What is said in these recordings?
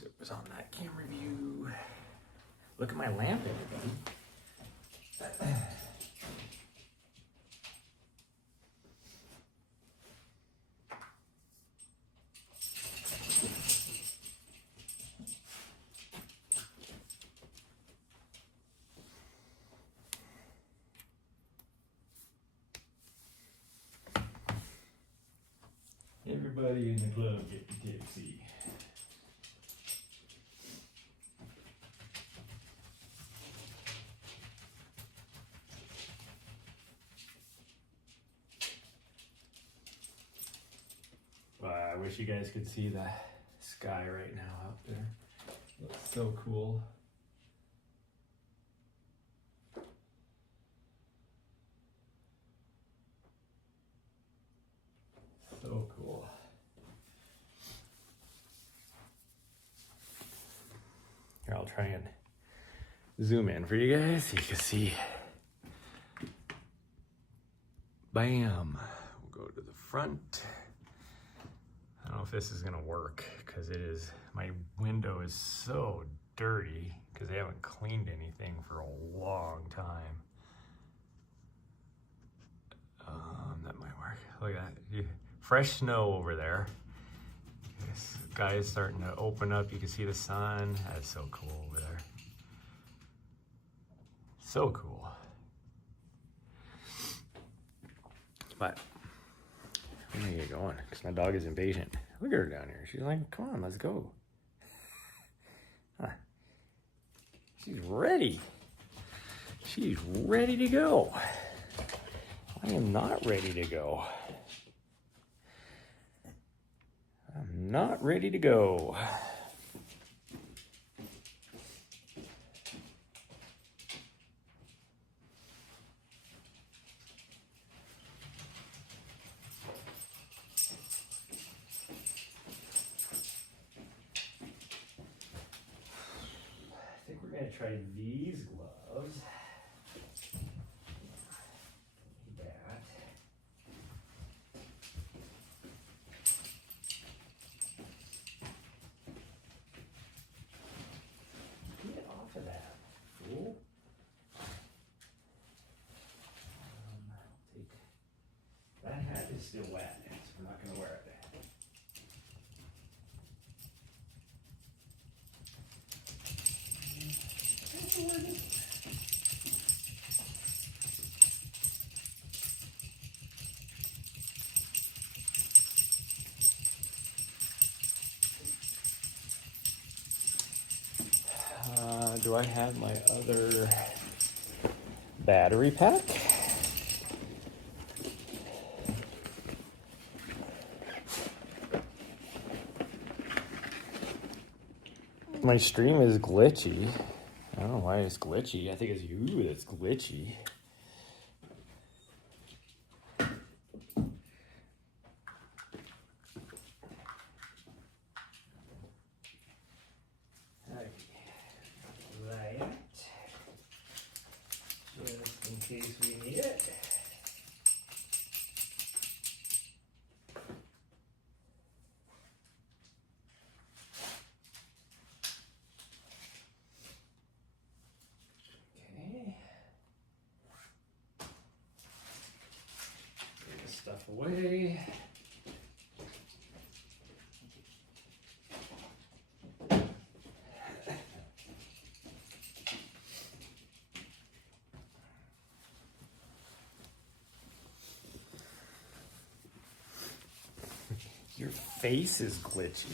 course, it was on that camera view. Look at my lamp, everybody. Everybody in the club getting tipsy. Wow, I wish you guys could see the sky right now out there. Looks so cool. So cool. Here, I'll try and zoom in for you guys so you can see. Bam. We'll go to the front. I don't know if this is gonna work because it is, my window is so dirty because they haven't cleaned anything for a long time. That might work. Look at that. Fresh snow over there. This guy is starting to open up. You can see the sun. That's so cool over there. So cool. But I'm gonna get going because my dog is impatient. Look at her down here. She's like, come on, let's go. Huh. She's ready. She's ready to go. I am not ready to go. I'm not ready to go. I think we're gonna try these gloves. It's still wet, so I'm not going to wear it. Do I have my other battery pack? My stream is glitchy. I don't know why it's glitchy. I think it's you that's glitchy. That. Just in case we need it. Stuff away. Your face is glitchy.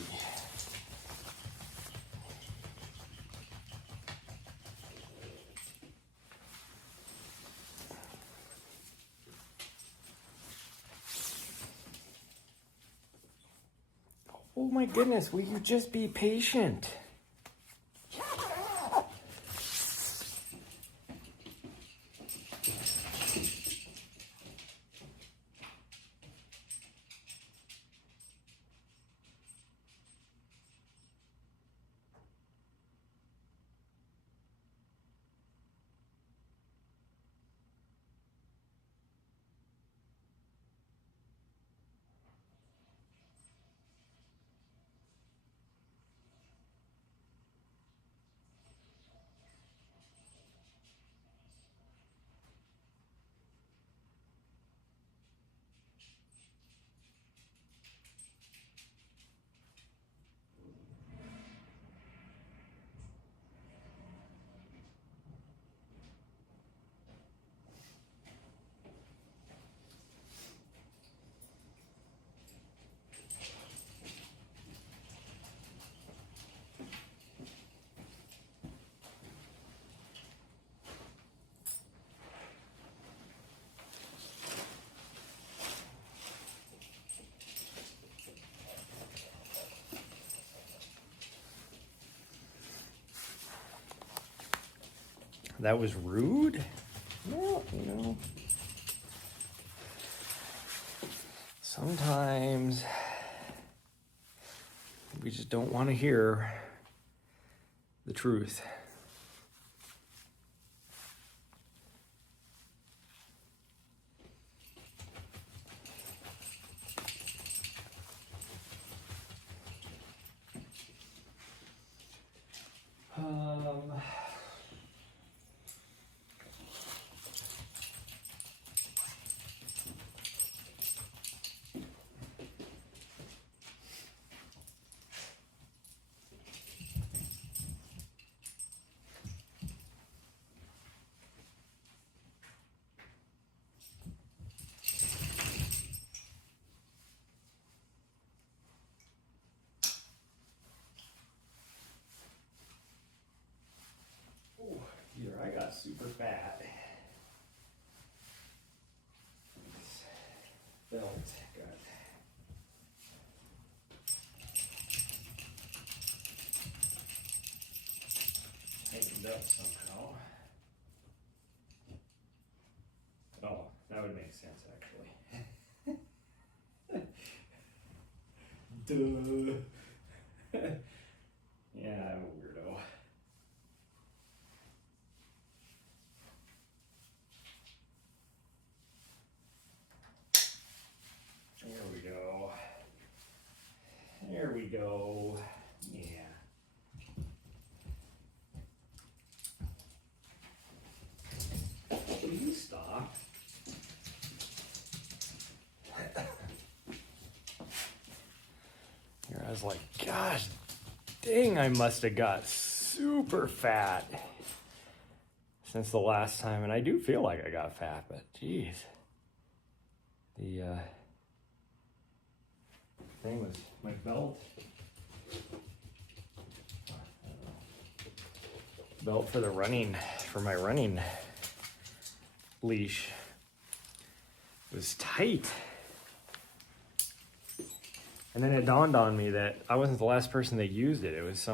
Oh my goodness, will you just be patient? that was rude? Well, you know, sometimes we just don't want to hear the truth. Either I got super fat. This belt got tightened up somehow. Oh, that would make sense actually. Duh. Yeah, I'm a weirdo. There we go. There we go. Yeah. Will you stop? Here I was like, gosh dang, I must have got super fat since the last time. And I do feel like I got fat, but geez. The thing was my belt. Belt for the running, for my running leash was tight. And then it dawned on me that I wasn't the last person that used it. It was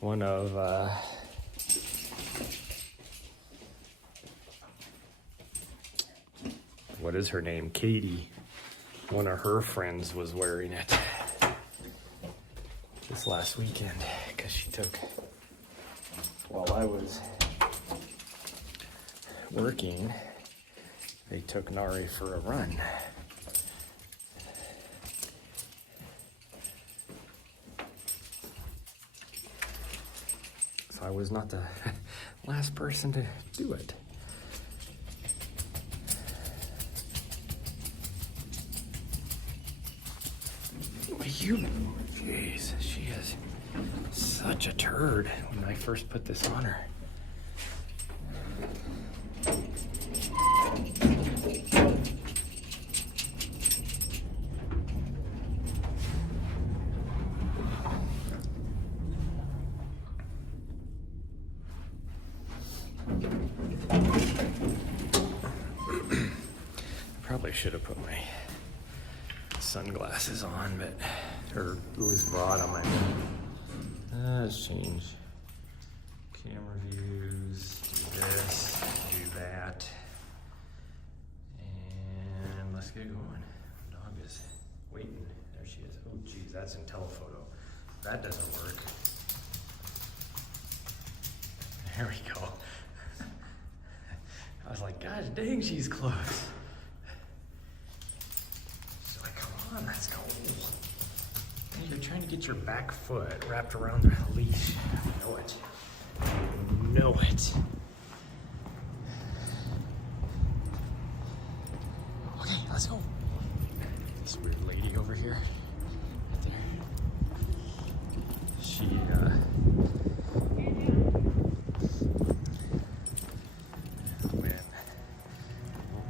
one of what is her name? Katie. One of her friends was wearing it this last weekend because she took, while I was working, they took Nari for a run. So I was not the last person to do it. Jeez, she is such a turd when I first put this on her. Probably should have put my sunglasses on, but or at least brought them. Let's change camera views, do this, do that, and let's get going. Dog is waiting. There she is. Oh geez, that's in telephoto. That doesn't work. There we go. I was like, gosh dang, she's close. She's like, come on, let's go. Hey, you're trying to get your back foot wrapped around the leash. I know it. I know it. Okay, let's go. This weird lady over here, right there. She,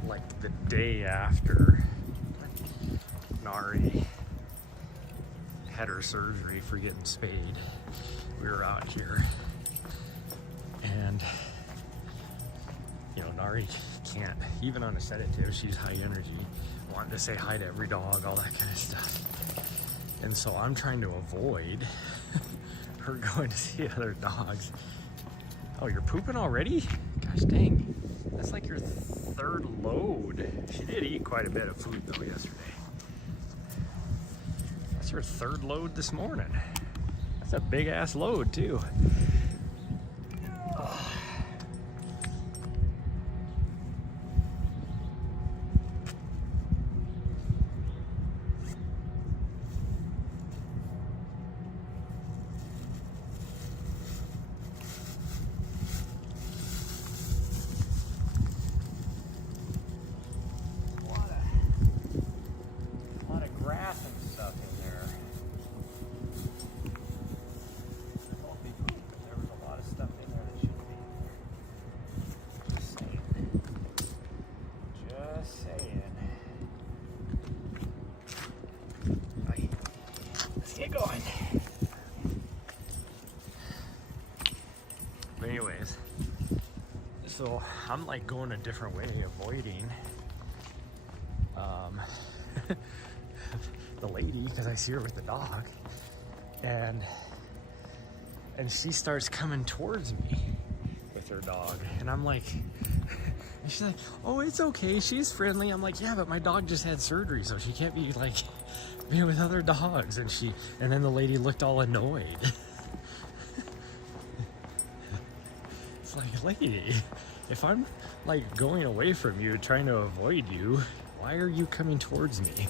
like the day after Nari had her surgery for getting spayed, we were out here, and you know, Nari can't, even on a sedative, she's high energy, wanting to say hi to every dog, all that kind of stuff. And so I'm trying to avoid her going to see other dogs Oh, you're pooping already? Gosh dang. That's like your third load. She did eat quite a bit of food though yesterday. That's her third load this morning. That's a big ass load too. Going. But anyways, so I'm like going a different way, avoiding the lady because I see her with the dog, and she starts coming towards me with her dog, and I'm like, and she's like, oh, it's okay, she's friendly. I'm like, yeah, but my dog just had surgery, so she can't be like being with other dogs. And then the lady looked all annoyed. It's like, lady, if I'm like going away from you, trying to avoid you, why are you coming towards me?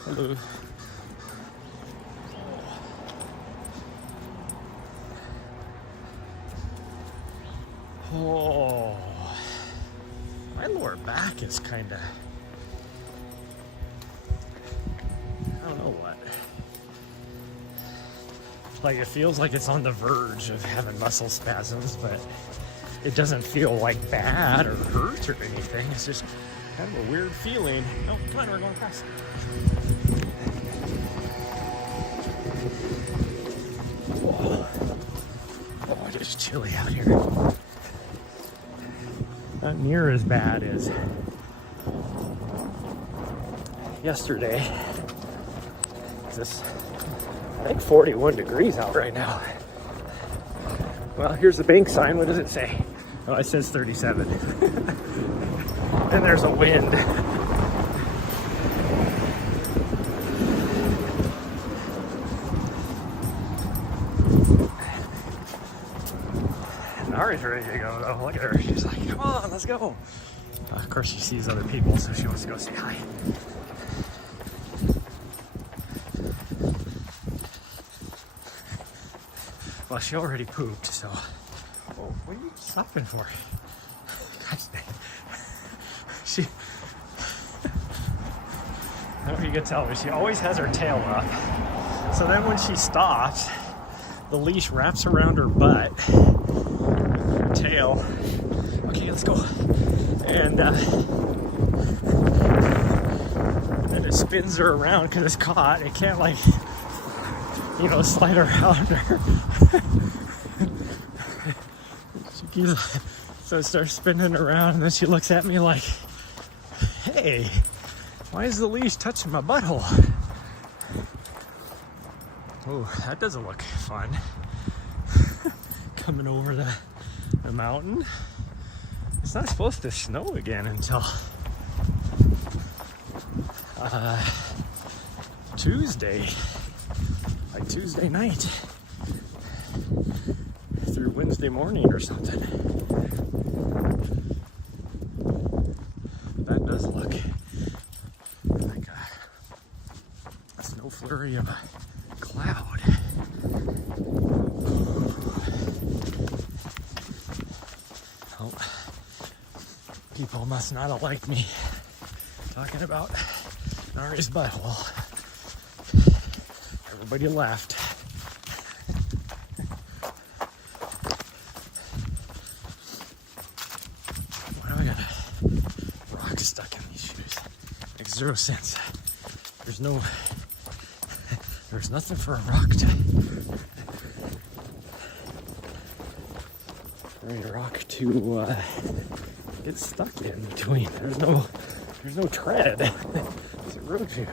Hello. Oh, my lower back is kind of, I don't know what. Like, it feels like it's on the verge of having muscle spasms, but it doesn't feel like bad or hurt or anything. It's just kind of a weird feeling. Oh, come on, we're going across. Whoa. Oh, it is chilly out here. Not near as bad as yesterday. It's I think 41 degrees out right now. Well, here's the bank sign. What does it say? Oh, it says 37. Then there's a wind. Nari's ready to go though. Look at her. She's like, come on, let's go. Of course, she sees other people, so she wants to go say hi. Well, she already pooped, so. Oh, what are you stopping for? Gosh dang. She. I don't know if you can tell, but she always has her tail up. So then when she stops, the leash wraps around her butt, her tail. Okay, let's go. And then it spins her around because it's caught. It can't, like, you know, slide around her. She keeps, so it starts spinning around, and then she looks at me like, hey, why is the leash touching my butthole? Oh, that doesn't look fun. Coming over the mountain. It's not supposed to snow again until Tuesday. Like Tuesday night through Wednesday morning or something. That does look like a snow flurry of a cloud. Oh, people must not have liked me talking about Nari's butthole. Everybody laughed. Why do I got a rock stuck in these shoes? Makes zero sense. There's nothing for a rock to get stuck in between. There's no tread. It's a road shoes.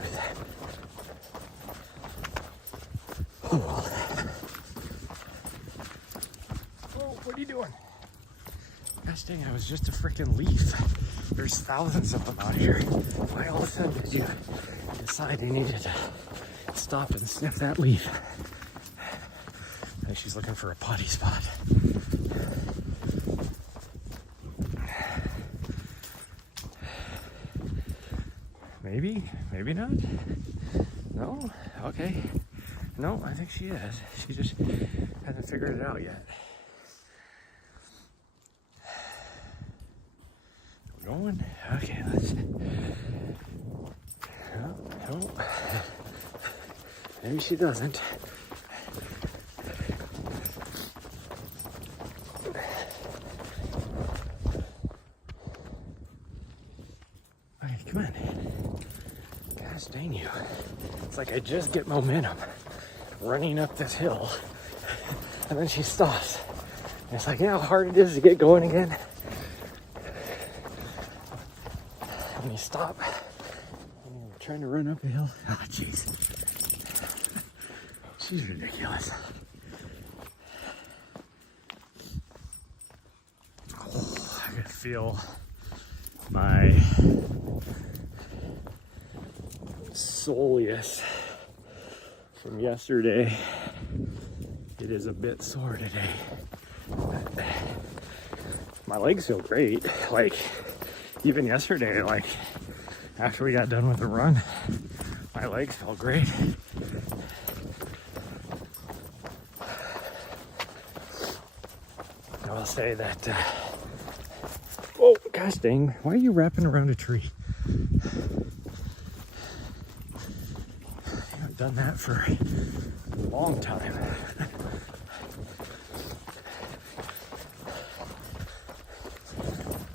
Gosh dang, I was just a freaking leaf. There's thousands of them out here. Why all of a sudden did you decide you needed to stop and sniff that leaf? I think she's looking for a potty spot. Maybe, maybe not. No? Okay. No, I think she is. She just hasn't figured it out yet. We're going? Okay, let's... No. Maybe she doesn't. Okay, come on. Gosh dang you. It's like I just get momentum running up this hill, and then she stops. And it's like, you know how hard it is to get going again? When you stop, and you're trying to run up a hill. Ah, jeez. She's ridiculous. Oh, I can feel my soleus from yesterday. It is a bit sore today. My legs feel great. Like, even yesterday, like, after we got done with the run, my legs felt great. I will say that, oh, gosh dang, why are you wrapping around a tree? I haven't done that for a long time.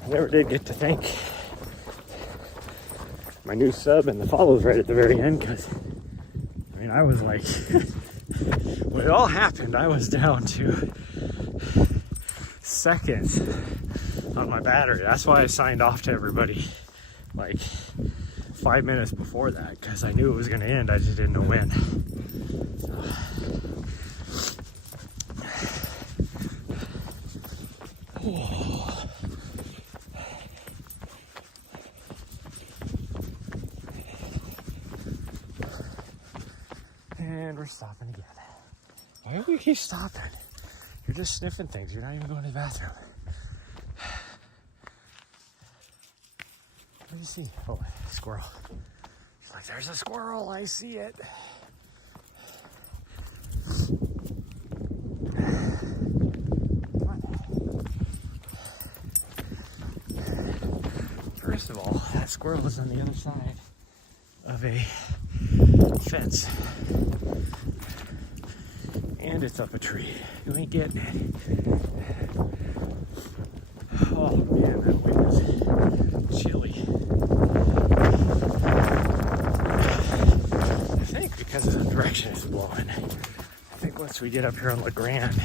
I never did get to thank my new sub and the follows right at the very end, because, I mean, I was like, when it all happened, I was down to seconds on my battery. That's why I signed off to everybody like 5 minutes before that, because I knew it was going to end. I just didn't know when. Oh. And we're stopping again. Why do we keep stopping? You're just sniffing things. You're not even going to the bathroom. What do you see? Oh, squirrel. She's like, there's a squirrel. I see it. Come on. First of all, that squirrel is on the other side of a fence. And it's up a tree. You ain't getting it. Oh man, that wind is chilly. I think because of the direction it's blowing. I think once we get up here on La Grande,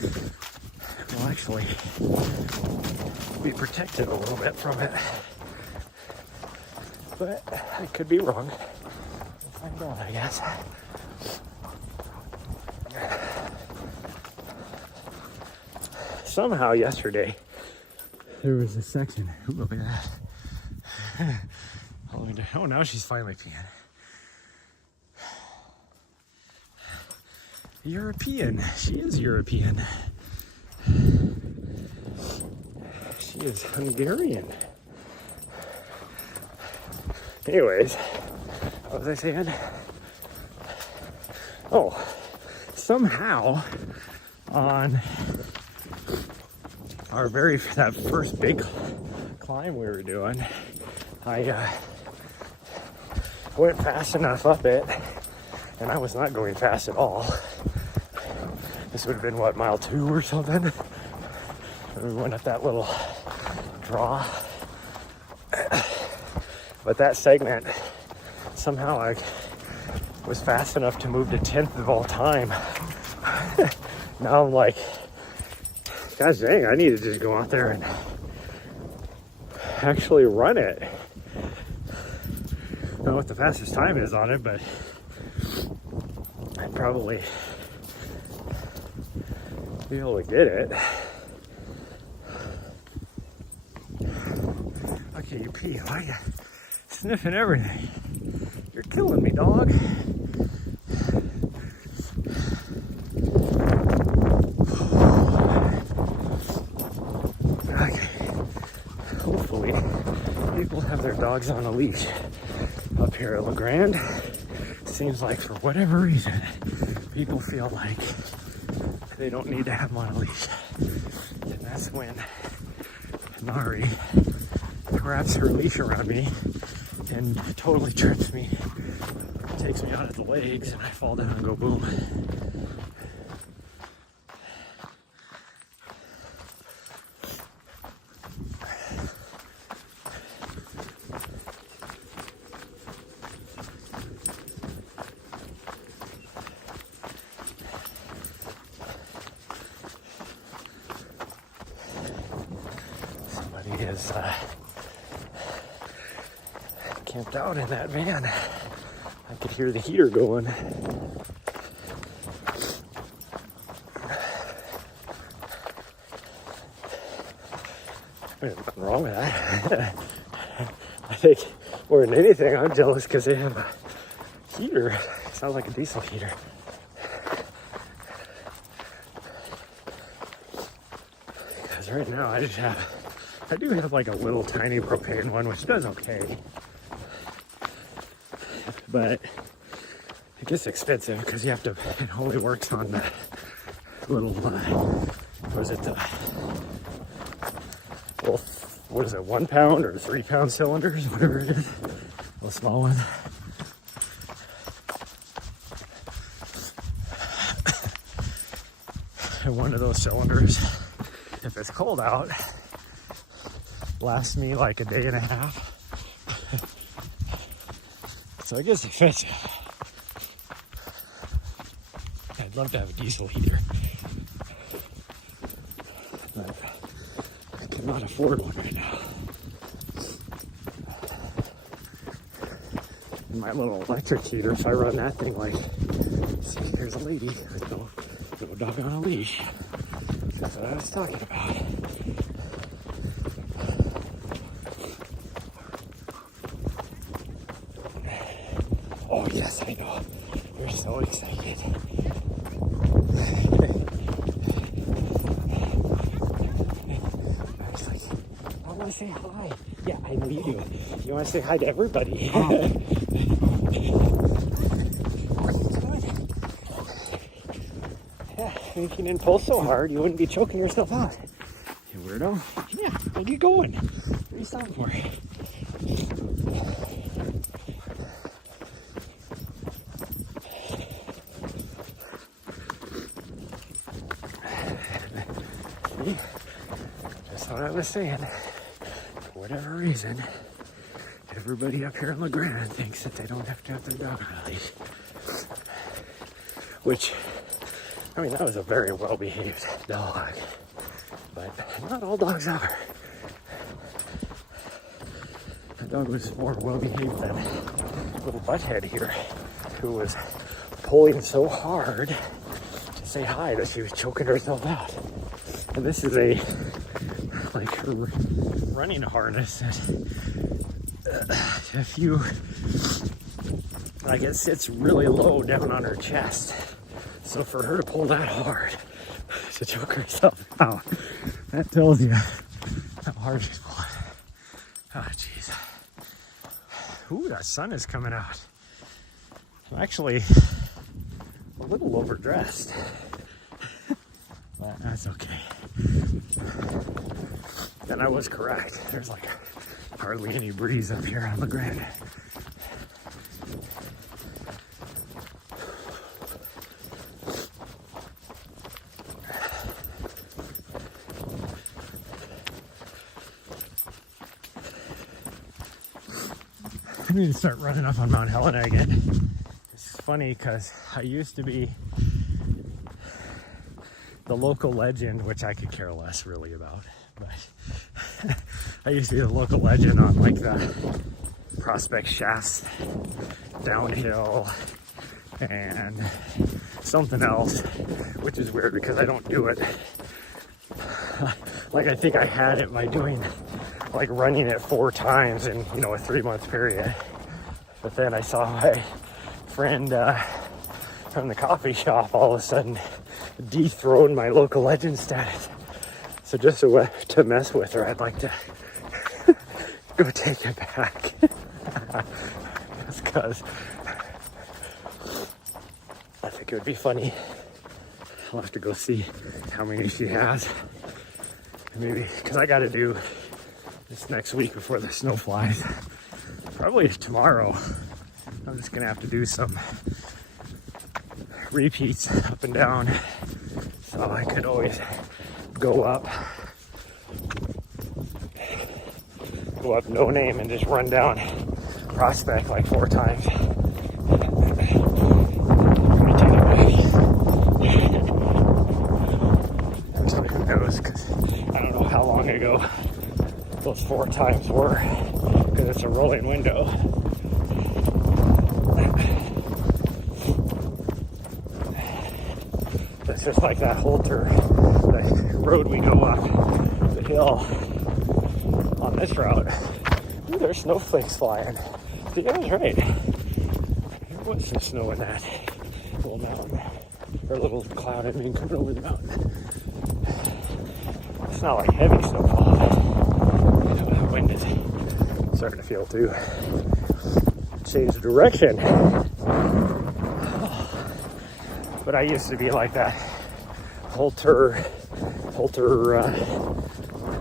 we'll actually be protected a little bit from it. But I could be wrong. We'll find out, I guess. Somehow yesterday there was a section. Ooh, look at that. Oh, now she's finally peeing. European. She is European. She is Hungarian. Anyways, what was I saying? Oh, somehow on that first big climb we were doing, I went fast enough up it, and I was not going fast at all. This would have been what, mile 2 or something? And we went up that little draw. But that segment, somehow I was fast enough to move to 10th of all time. Now I'm like, gosh dang, I need to just go out there and actually run it. I don't know what the fastest time is on it, but I'd probably be able to get it. after you pee. Why are you sniffing everything? You're killing me, dog. Okay. Hopefully, people have their dogs on a leash up here at La Grande. Seems like for whatever reason, people feel like they don't need to have them on a leash. And that's when Nari wraps her leash around me and totally trips me, takes me out of the legs, and I fall down and go boom. Somebody is camped out in that van. I could hear the heater going. There's nothing wrong with that. I think more than anything, I'm jealous because they have a heater. It sounds like a diesel heater. Because right now I do have like a little tiny propane one, which does okay. But it gets expensive because you have to, it only works on the little, what is it, 1 pound or 3 pound cylinders, whatever it is, a small one. And one of those cylinders, if it's cold out, lasts me like a day and a half. So I guess expensive. I'd love to have a diesel heater, but I cannot afford one right now. And my little electric heater, if I run that thing like, see, here's a lady with no dog on a leash. That's what I was talking about. Oh yes, I know. We're so excited. I was like, I want to say hi. Yeah, I know you do. You want to say hi to everybody. What are you doing? Yeah, if you didn't pull so hard, you wouldn't be choking yourself out. You weirdo. Yeah, I'll get going. What are you stopping for? Just what I was saying. For whatever reason, everybody up here in La Grande thinks that they don't have to have their dog on a leash. Which, I mean, that was a very well-behaved dog. But not all dogs are. That dog was more well-behaved than little butthead here, who was pulling so hard to say hi that she was choking herself out. And this is a running harness that if you, I guess, sits really low down on her chest. So for her to pull that hard to choke herself out, that tells you how hard she's pulling. Oh, jeez. Ooh, that sun is coming out. I'm actually a little overdressed. But that's okay. And I was correct. There's like hardly any breeze up here on La Grande. I need to start running up on Mount Helena again. It's funny because I used to be the local legend, which I could care less really about, but I used to be the local legend on like the Prospect Shafts downhill and something else, which is weird because I don't do it. Like I think I had it by doing like running it 4 times in, you know, a 3-month period. But then I saw my friend from the coffee shop all of a sudden dethrone my local legend status. So just to mess with her, I'd like to go take it back. Just because I think it would be funny. I'll have to go see how many she has. Maybe, because I got to do this next week before the snow flies. Probably tomorrow. I'm just going to have to do some repeats up and down. So I could always go up No Name and just run down Prospect like 4 times. Actually, who knows? Because I don't know how long ago those 4 times were, because it's a rolling window. It's just like that Holter, the road we go up the hill on this route. Ooh, there's snowflakes flying. See, I was right. There was some snow in that little mountain, or little cloud, I mean, coming over the mountain. It's not like heavy snowfall. That wind is starting to feel too. Change the direction. But I used to be like that. Holter,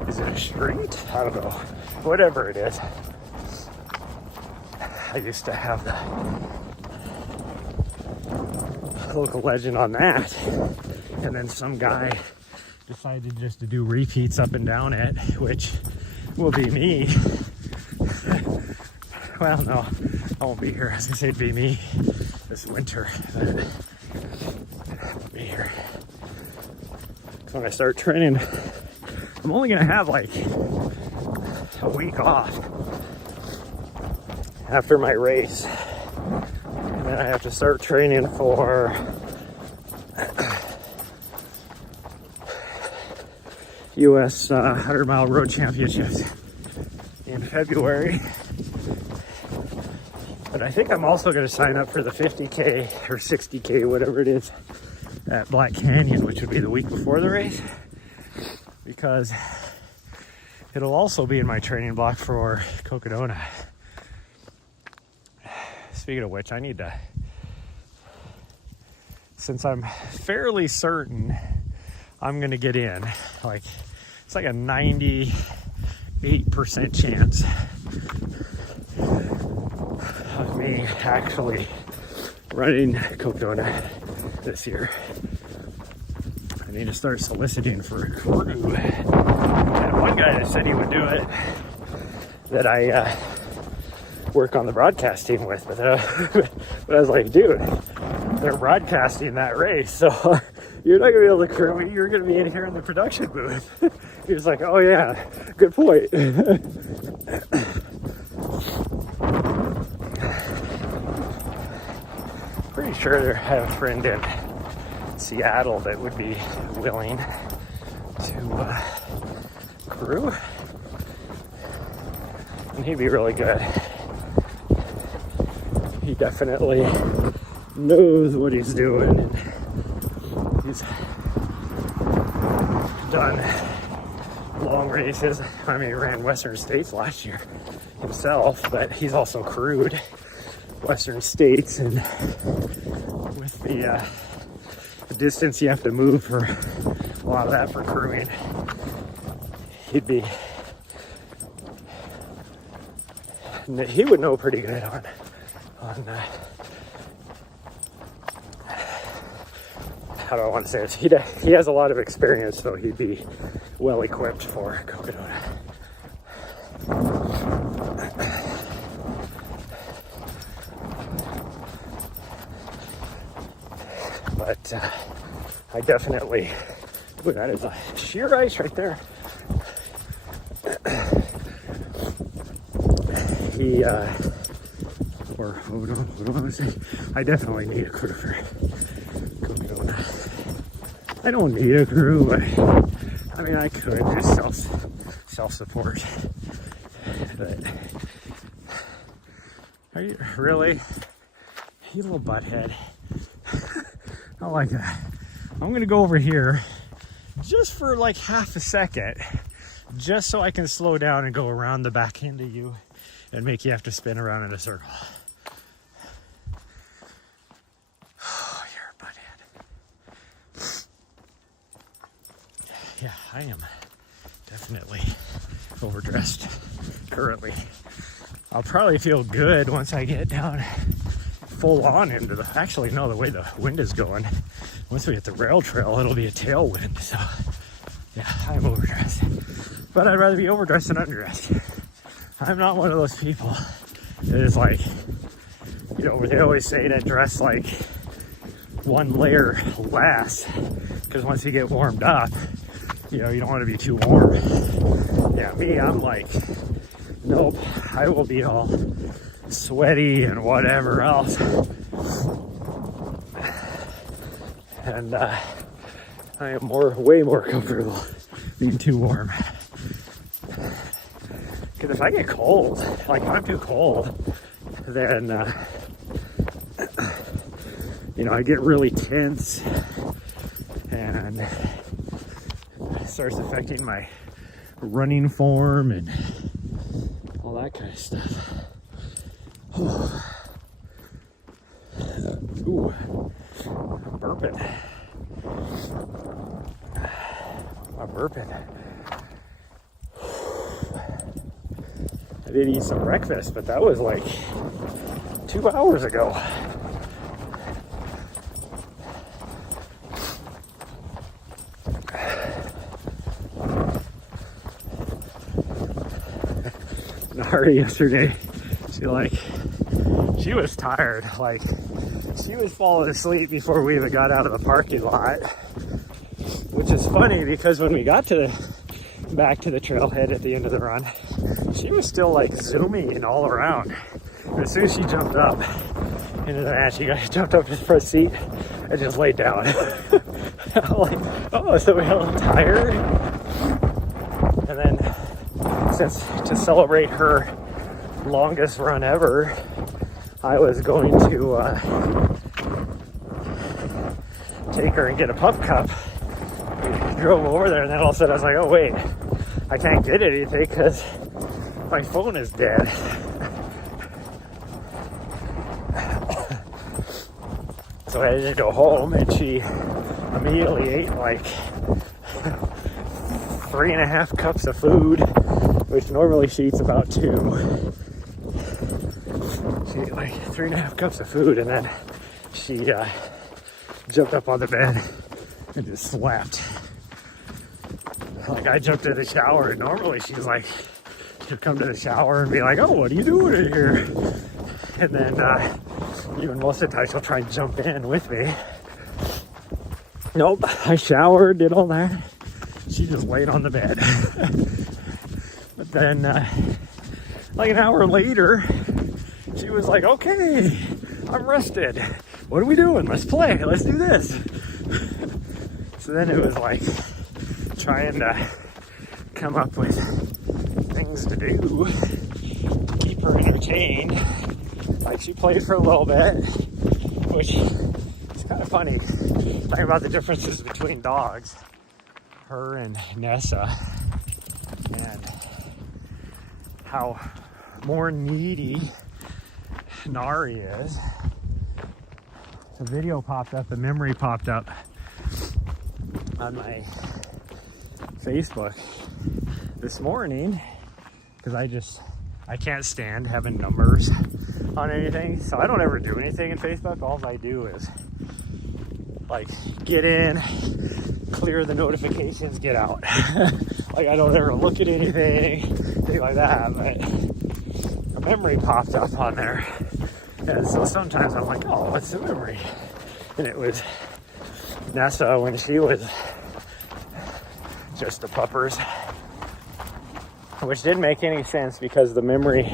is it a street? I don't know. Whatever it is. I used to have the local legend on that. And then some guy decided just to do repeats up and down it, which will be me. Well, no, I won't be here. I was gonna say it'd be me this winter. But I'll be here. When I start training, I'm only gonna have like a week off after my race, and then I have to start training for US 100-mile road championships in February. But I think I'm also going to sign up for the 50K or 60K, whatever it is, at Black Canyon, which would be the week before the race, because it'll also be in my training block for Cocodona. Speaking of which, I need to, since I'm fairly certain I'm going to get in, like, it's like a 98% chance of me actually running Cocodona this year. I need to start soliciting for a crew. And one guy that said he would do it, that I work on the broadcast team with, but I was like, dude, they're broadcasting that race, so you're not gonna be able to crew me. You're gonna be in here in the production booth. He was like, oh yeah, good point. Pretty sure I have a friend in Seattle that would be willing to crew, and he'd be really good. He definitely knows what he's doing, and he's done long races. I mean, he ran Western States last year himself, but he's also crewed Western States, and with the distance you have to move for a lot of that for crewing, he would know pretty good on how do I want to say this? He has a lot of experience, so he'd be well equipped for Cocodona. But I definitely, ooh, that is a sheer ice right there. What do I want to say? I definitely need a crew for Cocodona. I don't need a crew, but I mean, I could just self-support. Are you really? You little butthead. I like that. I'm gonna go over here just for like half a second, just so I can slow down and go around the back end of you and make you have to spin around in a circle. Oh, you're a butthead. Yeah, I am definitely overdressed currently. I'll probably feel good once I get down full on into the, actually no, the way the wind is going, once we hit the rail trail, it'll be a tailwind. So yeah, I'm overdressed, but I'd rather be overdressed than underdressed. I'm not one of those people that is like, you know, where they always say to dress like one layer less, because once you get warmed up, you know, you don't want to be too warm. Yeah, me, I'm like, nope, I will be all sweaty and whatever else. And I am way more comfortable being too warm. Because if I get cold, like if I'm too cold, then, you know, I get really tense and it starts affecting my running form and all that kind of stuff. Ooh, burping. I'm burping. I did eat some breakfast, but that was like 2 hours ago. Nari yesterday, she was tired. Like, she was falling asleep before we even got out of the parking lot. Which is funny because when we got back to the trailhead at the end of the run, she was still like zooming all around. And as soon as she jumped up into the van, she jumped up to the front seat and just laid down. I'm like, oh, so we got a little tired. And then, since to celebrate her longest run ever, I was going to take her and get a pup cup. We drove over there, and then all of a sudden I was like, oh wait, I can't get anything because my phone is dead. So I had to go home, and she immediately ate like 3.5 cups of food, which normally she eats about 2. She ate like 3.5 cups of food, and then she jumped up on the bed and just slept. Like, I jumped in the shower, and normally she's like, she'll come to the shower and be like, oh, what are you doing in here? And then even most of the time she'll try and jump in with me. Nope, I showered, did all that. She just laid on the bed. But then like an hour later, she was like, okay, I'm rested. What are we doing? Let's play. Let's do this. So then it was like trying to come up with things to do to keep her entertained. Like, she played for a little bit, which is kind of funny. Talking about the differences between dogs, her and Nessa, and how more needy Nari is. The video popped up, the memory popped up on my Facebook this morning because I can't stand having numbers on anything, so I don't ever do anything in Facebook. All I do is like get in, clear the notifications, get out. Like, I don't ever look at anything like that, but a memory popped up on there, and so sometimes I'm like, oh, what's the memory? And it was Nessa when she was just the puppers, which didn't make any sense because the memory,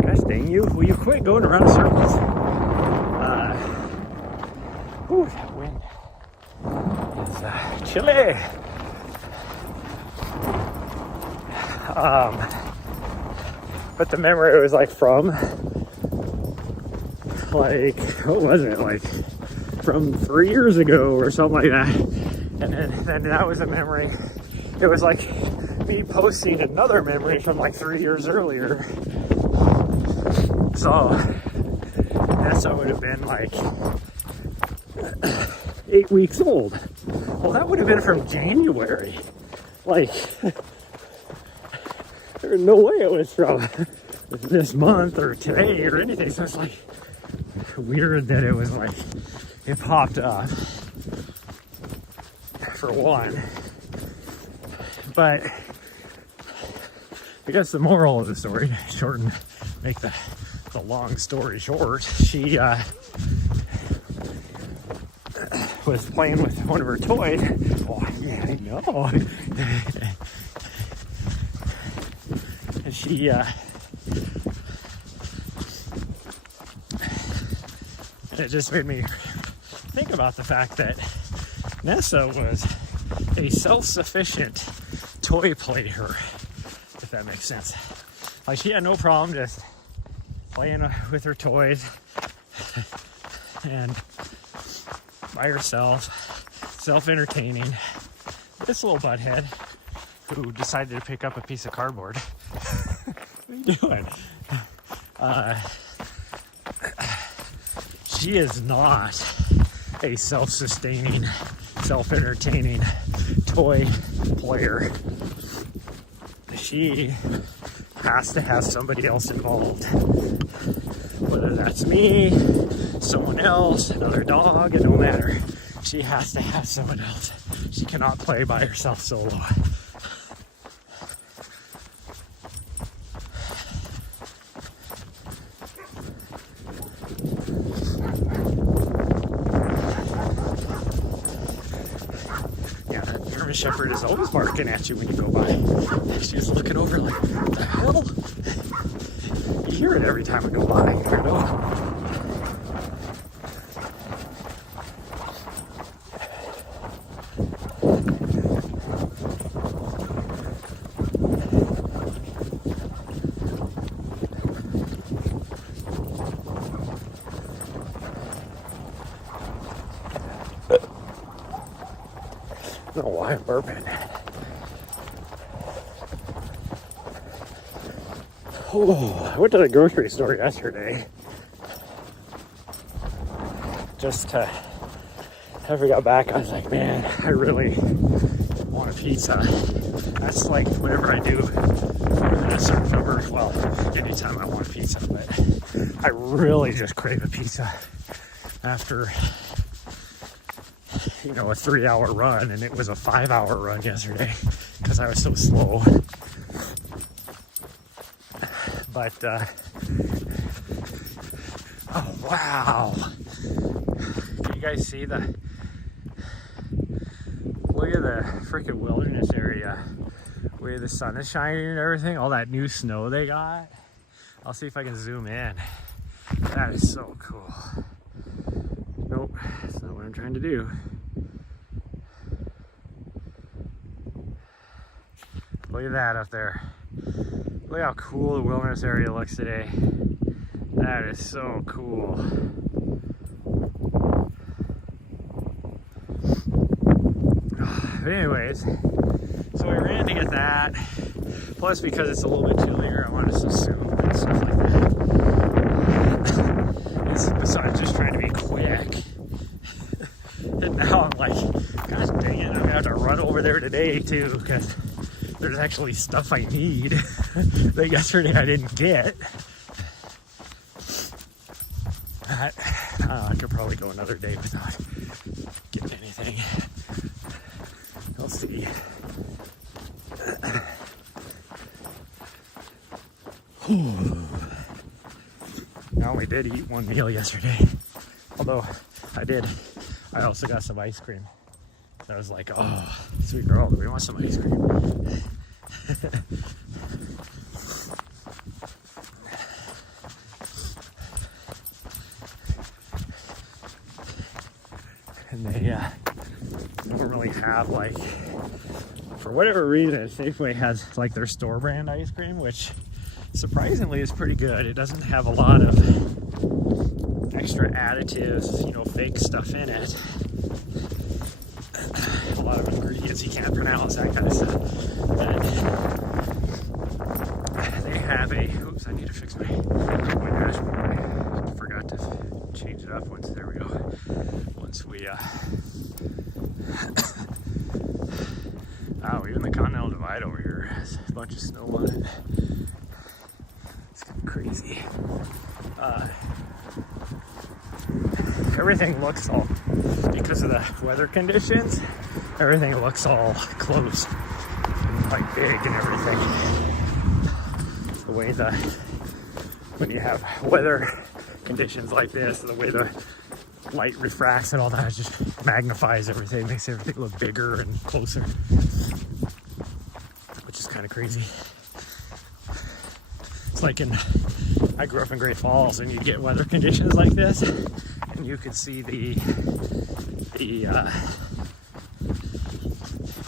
gosh dang you, will you quit going around in circles? Ooh, that wind is chilly. But the memory was like from like, what was it, like from 3 years ago or something like that. And then that was a memory. It was like me posting another memory from like 3 years earlier. So Nessa would have been like 8 weeks old. Well, that would have been from January. Like, there's no way it was from this month or today or anything. So it's like weird that it was like, it popped up for one. But I guess the moral of the story, make the long story short, she was playing with one of her toys. Oh, yeah, I know. And she it just made me think about the fact that Nessa was a self-sufficient toy player, if that makes sense. Like, she had no problem just playing with her toys and by herself, self-entertaining. This little butthead who decided to pick up a piece of cardboard. What are you doing? She is not a self-sustaining, self-entertaining toy player. She has to have somebody else involved. Whether that's me, someone else, another dog, it don't matter. She has to have someone else. She cannot play by herself solo. Shepherd is always barking at you when you go by. She's looking over like, what the hell? You hear it every time I go by, you know? I don't know why I'm burping. Oh, I went to the grocery store yesterday. After I got back, I was like, man, I really want a pizza. That's like whatever I do in a certain number. Well, anytime I want a pizza, but I really just crave a pizza after, you know, a 3-hour run, and it was a 5-hour run yesterday because I was so slow. But oh wow, can you guys see look at the freaking wilderness area where the sun is shining and everything, all that new snow they got? I'll see if I can zoom in. That is so cool. Nope, that's not what I'm trying to do. Look at that up there. Look how cool the wilderness area looks today. That is so cool. But anyways, so we ran to get that. Plus, because it's a little bit chillier, I wanted to zoom and stuff like that. Besides just trying to be quick. And now I'm like, gosh dang it, I'm gonna have to run over there today too, because there's actually stuff I need that yesterday I didn't get. I could probably go another day without getting anything. I'll see. I only did eat one meal yesterday. Although I also got some ice cream. I was like, oh, sweet girl, do we want some ice cream? And they don't really have, like, for whatever reason, Safeway has like their store brand ice cream, which surprisingly is pretty good. It doesn't have a lot of extra additives, fake stuff in it. A lot of ingredients you can't pronounce, that kind of stuff. And they have oops, I need to fix my dashboard. I forgot to change it up once, there we go. Once we, wow, even the Continental Divide over here has a bunch of snow on it. It's crazy. Everything looks all, because of the weather conditions, everything looks all close, like big and everything. The way when you have weather conditions like this, the way the light refracts and all that, just magnifies everything, makes everything look bigger and closer, which is kind of crazy. It's like I grew up in Great Falls, and you get weather conditions like this, and you could see the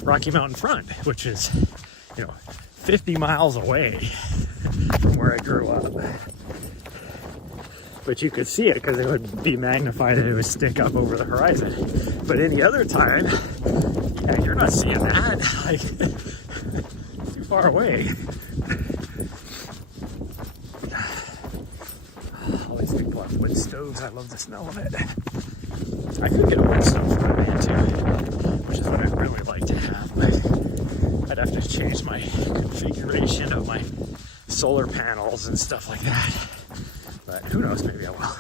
Rocky Mountain front, which is 50 miles away from where I grew up. But you could see it because it would be magnified and it would stick up over the horizon. But any other time, yeah, you're not seeing that. Like, too far away. All these people have wood stoves. I love the smell of it. I could get a wood stove for a van too, which is what I'd really like to have. But I'd have to change my configuration of my solar panels and stuff like that. But who knows, maybe I will.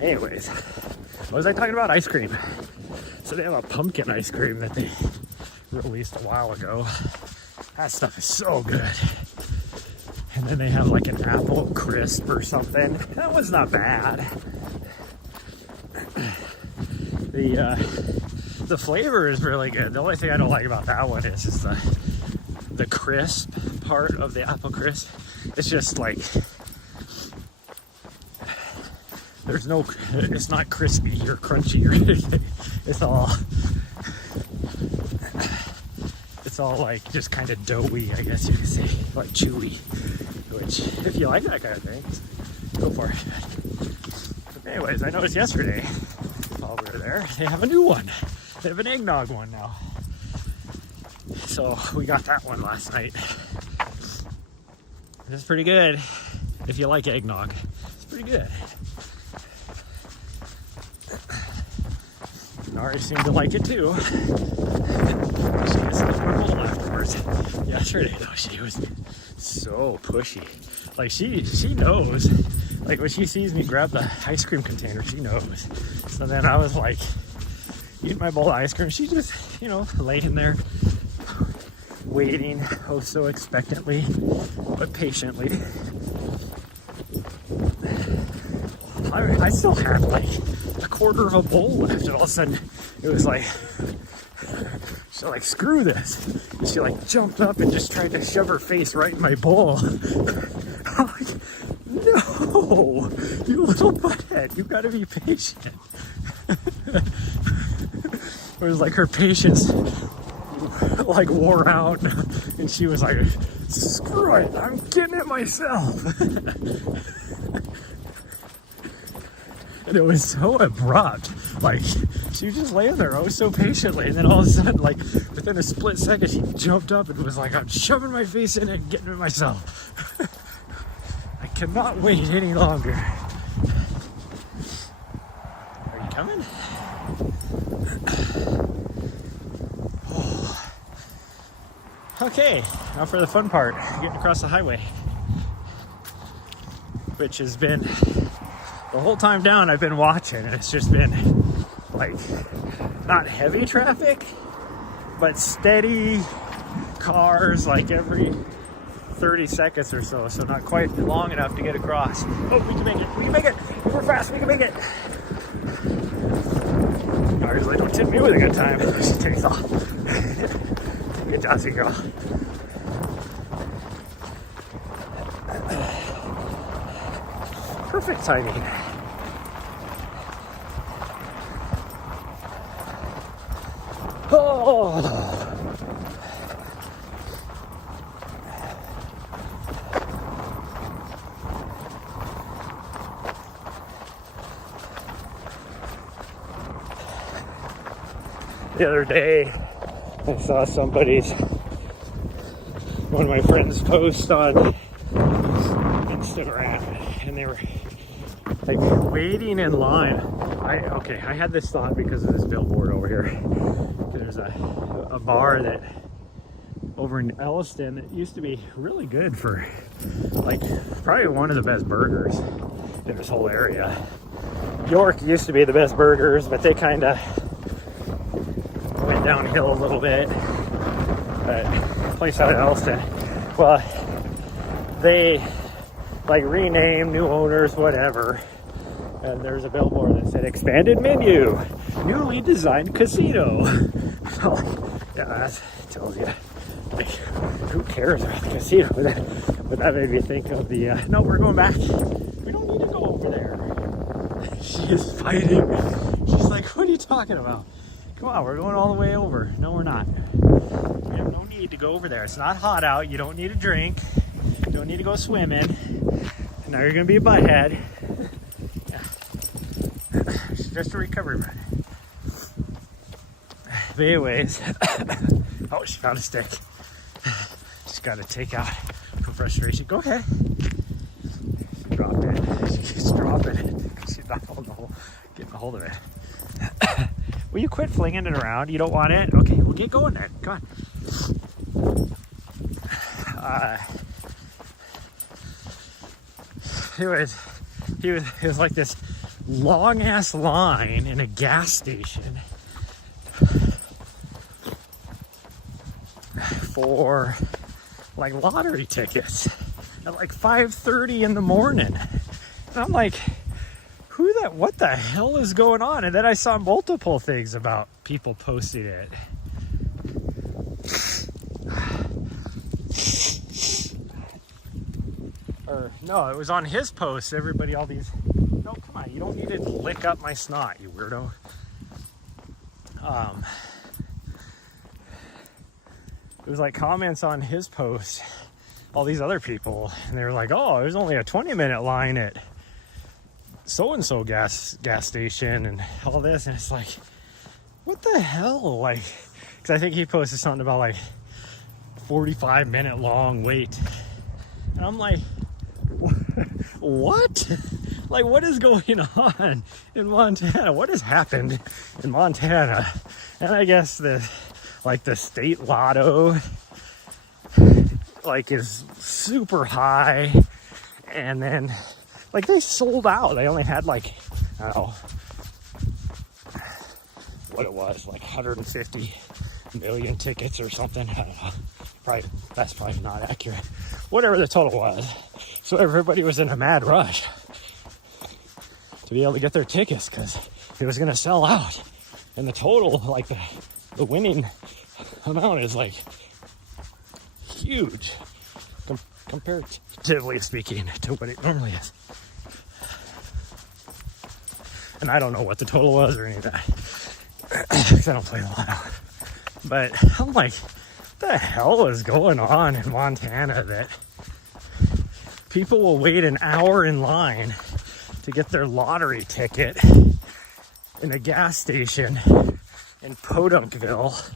Anyways, what was I talking about? Ice cream. So they have a pumpkin ice cream that they released a while ago. That stuff is so good. And then they have like an apple crisp or something. That one's not bad. The flavor is really good. The only thing I don't like about that one is just the crisp part of the apple crisp. It's just like, it's not crispy or crunchy or anything. It's all like just kind of doughy, I guess you could say, like chewy. Which, if you like that kind of thing, go for it. But anyways, I noticed yesterday while we were there, they have a new one. They have an eggnog one now. So we got that one last night. It's pretty good. If you like eggnog, it's pretty good. Nari seemed to like it too. She gets the purple afterwards. Yesterday though, she was so pushy. Like she knows. Like when she sees me grab the ice cream container, she knows. So then I was like eating my bowl of ice cream. She just, laying there waiting, oh so expectantly, but patiently. I still had like a quarter of a bowl left, and all of a sudden it was like, she's like, screw this. And she like jumped up and just tried to shove her face right in my bowl. I'm like, no, you little butthead, you gotta be patient. It was like her patience like wore out, and she was like, screw it, I'm getting it myself. And it was so abrupt. Like, she was just laying there, oh so patiently, and then all of a sudden, like, within a split second, she jumped up and was like, I'm shoving my face in it and getting it myself. I cannot wait any longer. Are you coming? Okay, now for the fun part, getting across the highway, which has been, the whole time down I've been watching, and it's just been like, not heavy traffic, but steady cars like every 30 seconds or so, so not quite long enough to get across. Oh, we can make it, we can make it, we're fast, we can make it. Cars like, don't tip me with a good time. She takes off. Good job, girl. Perfect timing. Oh. the other day I saw one of my friends post on Instagram, and they were like waiting in line. I had this thought because of this billboard over here. There's a bar that over in Elliston that used to be really good for like probably one of the best burgers in this whole area. York used to be the best burgers, but they kind of went downhill a little bit. But place out in Elliston, well, they like renamed, new owners, whatever. And there's a billboard that said expanded menu, newly designed casino. So, yeah, that tells you. Like, who cares about the casino? But that made me think of the, no, we're going back. We don't need to go over there. She is fighting. She's like, what are you talking about? Come on, we're going all the way over. No, we're not. We have no need to go over there. It's not hot out. You don't need a drink. You don't need to go swimming. And now you're going to be a butthead. It's just a recovery run. But anyways, oh, she found a stick. She's got to take out her frustration. Go ahead. She dropped it. She keeps dropping it. She's not getting a hold of it. Will you quit flinging it around? You don't want it? Okay, we'll get going then. Come on. It was like this long ass line in a gas station for like lottery tickets at like 5:30 in the morning. And I'm like, what the hell is going on? And then I saw multiple things about people posting it. Or no, it was on his post. Everybody, all these, no, come on, you don't need to lick up my snot, you weirdo. It was like comments on his post, all these other people, and they were like, oh, there's only a 20-minute line at so-and-so gas station and all this. And it's like, what the hell? Like, because I think he posted something about like 45-minute long wait. And I'm like, what? Like, what is going on in Montana? What has happened in Montana? And I guess the state lotto like is super high, and then like they sold out. They only had like, I don't know what it was, like 150 million tickets or something. I don't know. That's probably not accurate. Whatever the total was. So everybody was in a mad rush to be able to get their tickets because it was going to sell out. And the total, like the winning amount is like huge comparatively speaking to what it normally is. And I don't know what the total was or any of that because I don't play a lot. But I'm like, what the hell is going on in Montana that people will wait an hour in line to get their lottery ticket in a gas station in Podunkville?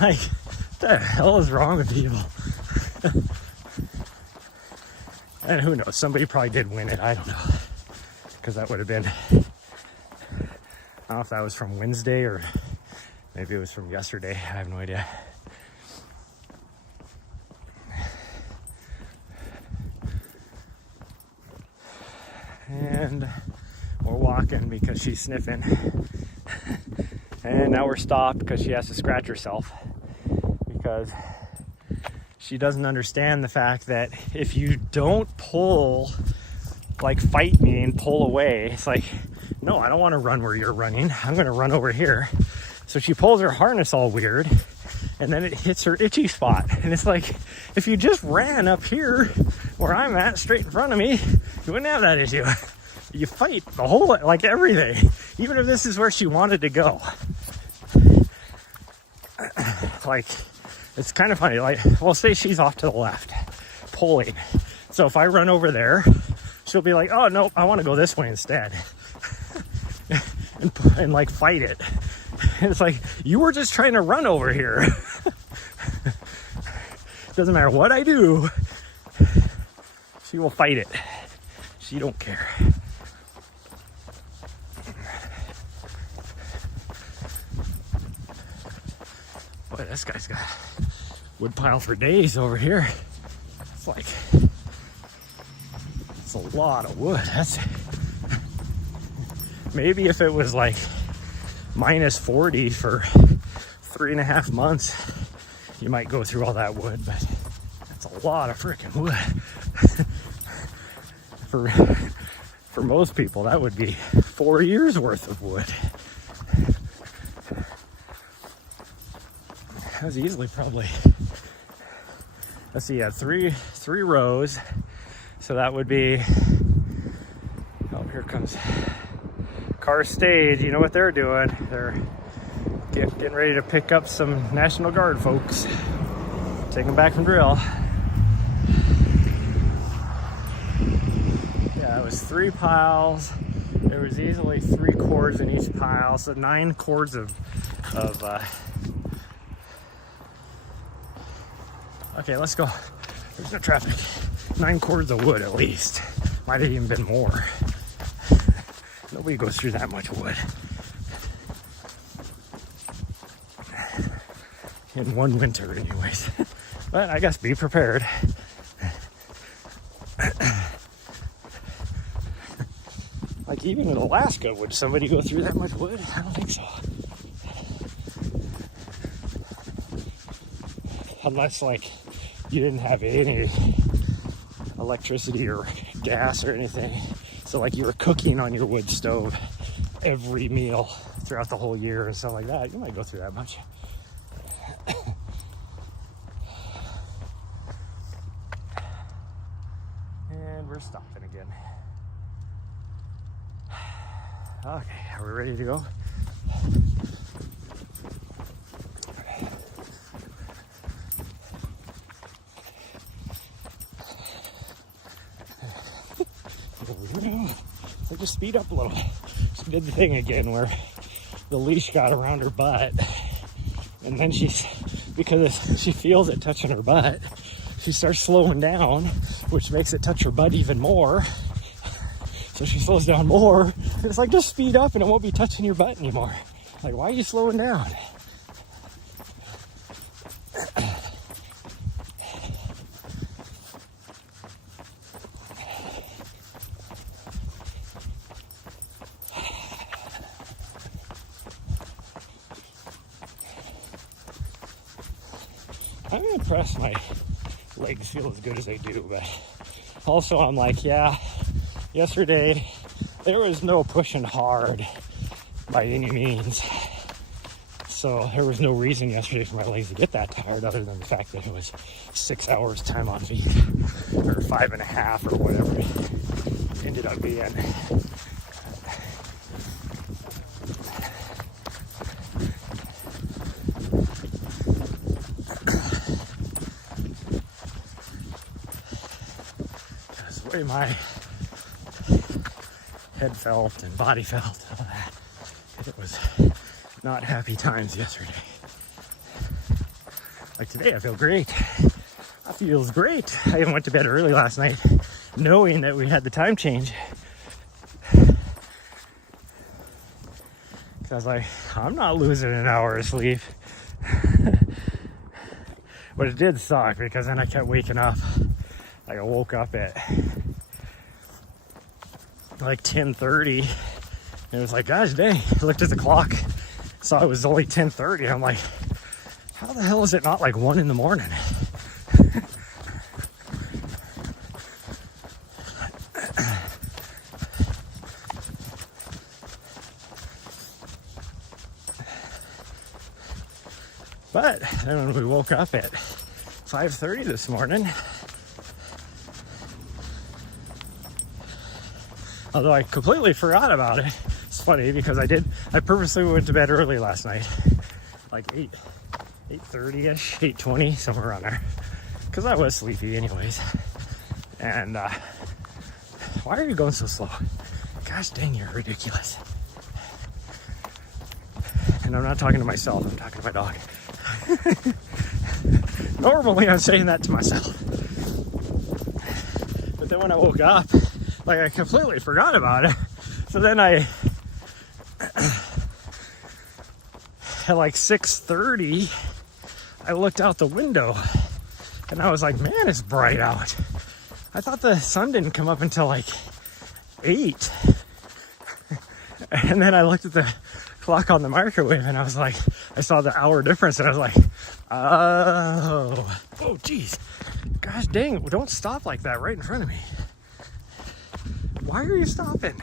Like, what the hell is wrong with people? And who knows, somebody probably did win it, I don't know, because that would have been, I don't know if that was from Wednesday or maybe it was from yesterday, I have no idea. And we're walking because she's sniffing. And now we're stopped because she has to scratch herself because she doesn't understand the fact that if you don't pull, like fight me and pull away, it's like, no, I don't want to run where you're running. I'm going to run over here. So she pulls her harness all weird and then it hits her itchy spot. And it's like, if you just ran up here where I'm at, straight in front of me, you wouldn't have that issue. You fight the whole, like everything, even if this is where she wanted to go. Like, it's kind of funny. Like, well, say she's off to the left, pulling. So if I run over there, she'll be like, oh, no, I want to go this way instead. and like fight it. It's like, you were just trying to run over here. Doesn't matter what I do, she will fight it. She don't care. Boy, this guy's got wood pile for days over here. It's like, it's a lot of wood. That's maybe if it was like minus 40 for 3.5 months, you might go through all that wood, but that's a lot of freaking wood. For most people, that would be 4 years worth of wood. That was easily probably, let's see, yeah, three rows. So that would be, oh, here comes car stage. You know what they're doing? They're getting ready to pick up some National Guard folks. Take them back from drill. Yeah, it was 3 piles. There was easily 3 cords in each pile. So 9 cords of okay, let's go. There's no traffic. 9 cords of wood at least. Might have even been more. Nobody goes through that much wood in one winter anyways. But I guess be prepared. Like even in Alaska, would somebody go through that much wood? I don't think so. Unless like you didn't have any electricity or gas or anything. So like you were cooking on your wood stove every meal throughout the whole year and stuff like that, you might go through that much. And we're stopping again. Okay, are we ready to go? So just speed up a little. She did the thing again where the leash got around her butt, and then because she feels it touching her butt, she starts slowing down, which makes it touch her butt even more. So she slows down more, and it's like, just speed up and it won't be touching your butt anymore. Like, why are you slowing down? I'm impressed my legs feel as good as they do, but also I'm like, yeah, yesterday there was no pushing hard by any means. So there was no reason yesterday for my legs to get that tired other than the fact that it was 6 hours time on feet, or 5.5 or whatever it ended up being. The way my head felt and body felt, all that, it was not happy times yesterday. Like today, I feel great. I feels great. I even went to bed early last night, knowing that we had the time change. Because I was like, I'm not losing an hour of sleep. But it did suck because then I kept waking up. Like I woke up at like 10:30, and it was like, gosh dang, I looked at the clock, saw it was only 10:30. I'm like, how the hell is it not like 1 a.m? But then when we woke up at 5:30 this morning, although I completely forgot about it. It's funny because I purposely went to bed early last night, like 8:30ish, 8:20, somewhere around there, because I was sleepy anyways. And why are you going so slow? Gosh dang, you're ridiculous. And And I'm not talking to myself, I'm talking to my dog. Normally I'm saying that to myself. But then when I woke up, like I completely forgot about it. So then at like 6:30, I looked out the window and I was like, man, it's bright out. I thought the sun didn't come up until like 8. And then I looked at the clock on the microwave and I was like, I saw the hour difference and I was like, oh geez, gosh dang, don't stop like that right in front of me. Why are you stopping?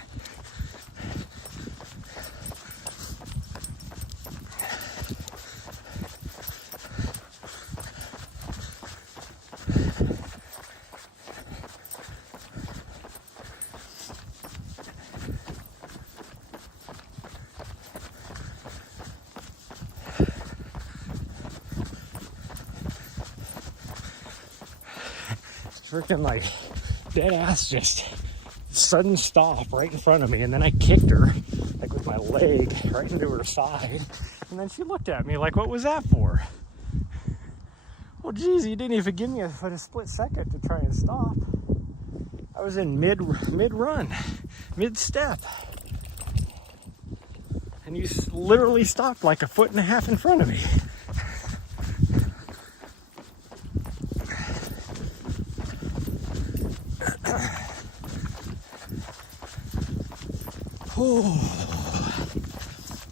Freaking like dead ass just sudden stop right in front of me, and then I kicked her like with my leg right into her side, and then she looked at me like, what was that for? Well geez, you didn't even give me a split second to try and stop. I was in mid run, mid step, and you literally stopped like 1.5 feet in front of me.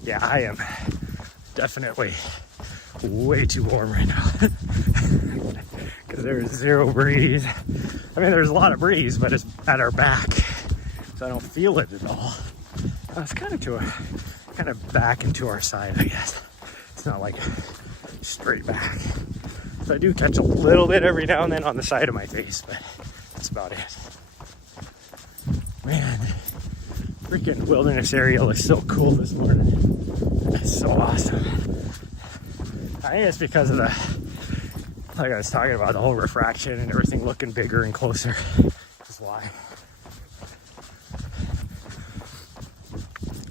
Yeah, I am definitely way too warm right now because there's zero breeze. I mean, there's a lot of breeze, but it's at our back, so I don't feel it at all. It's kind of back into our side, I guess. It's not like straight back. So I do catch a little bit every now and then on the side of my face, but that's about it. Man, freaking wilderness area looks so cool this morning. It's so awesome. I think it's because of like I was talking about, the whole refraction and everything looking bigger and closer. That's why.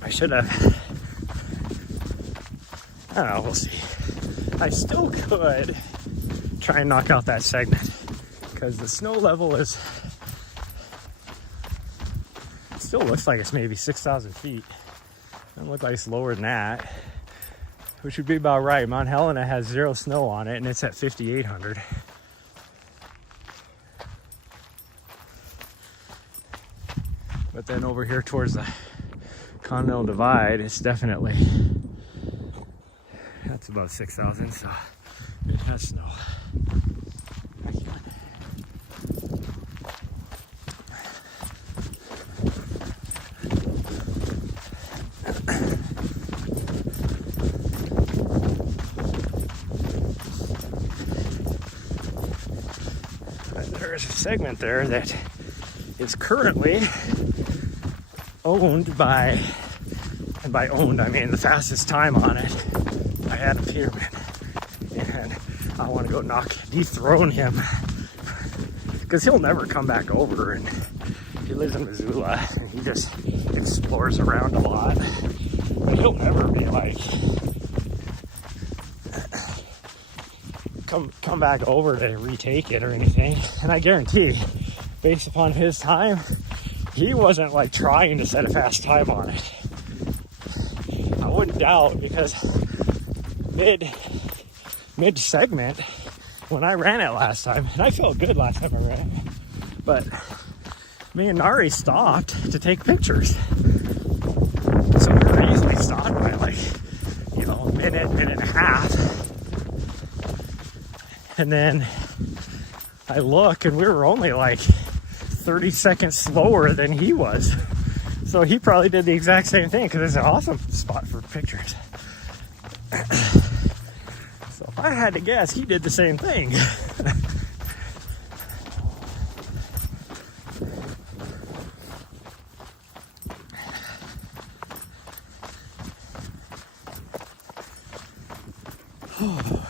I should have, I don't know, we'll see. I still could try and knock out that segment because the snow level still looks like it's maybe 6,000 feet. Doesn't look like it's lower than that, which would be about right. Mount Helena has 0 snow on it and it's at 5,800. But then over here towards the Continental Divide, it's definitely, that's about 6,000, so it has snow. There's a segment there that is currently owned by, and by owned I mean the fastest time on it, by Adam Peterman, and I want to go dethrone him because he'll never come back over, and he lives in Missoula and he just explores around a lot, but he'll never be like come back over to retake it or anything. And I guarantee, based upon his time, he wasn't like trying to set a fast time on it. I wouldn't doubt, because mid segment when I ran it last time, and I felt good last time I ran it, but me and Nari stopped to take pictures, so we were easily stopped by like, a minute and a half. And then I look and we were only like 30 seconds slower than he was. So he probably did the exact same thing, because it's an awesome spot for pictures. So if I had to guess, he did the same thing.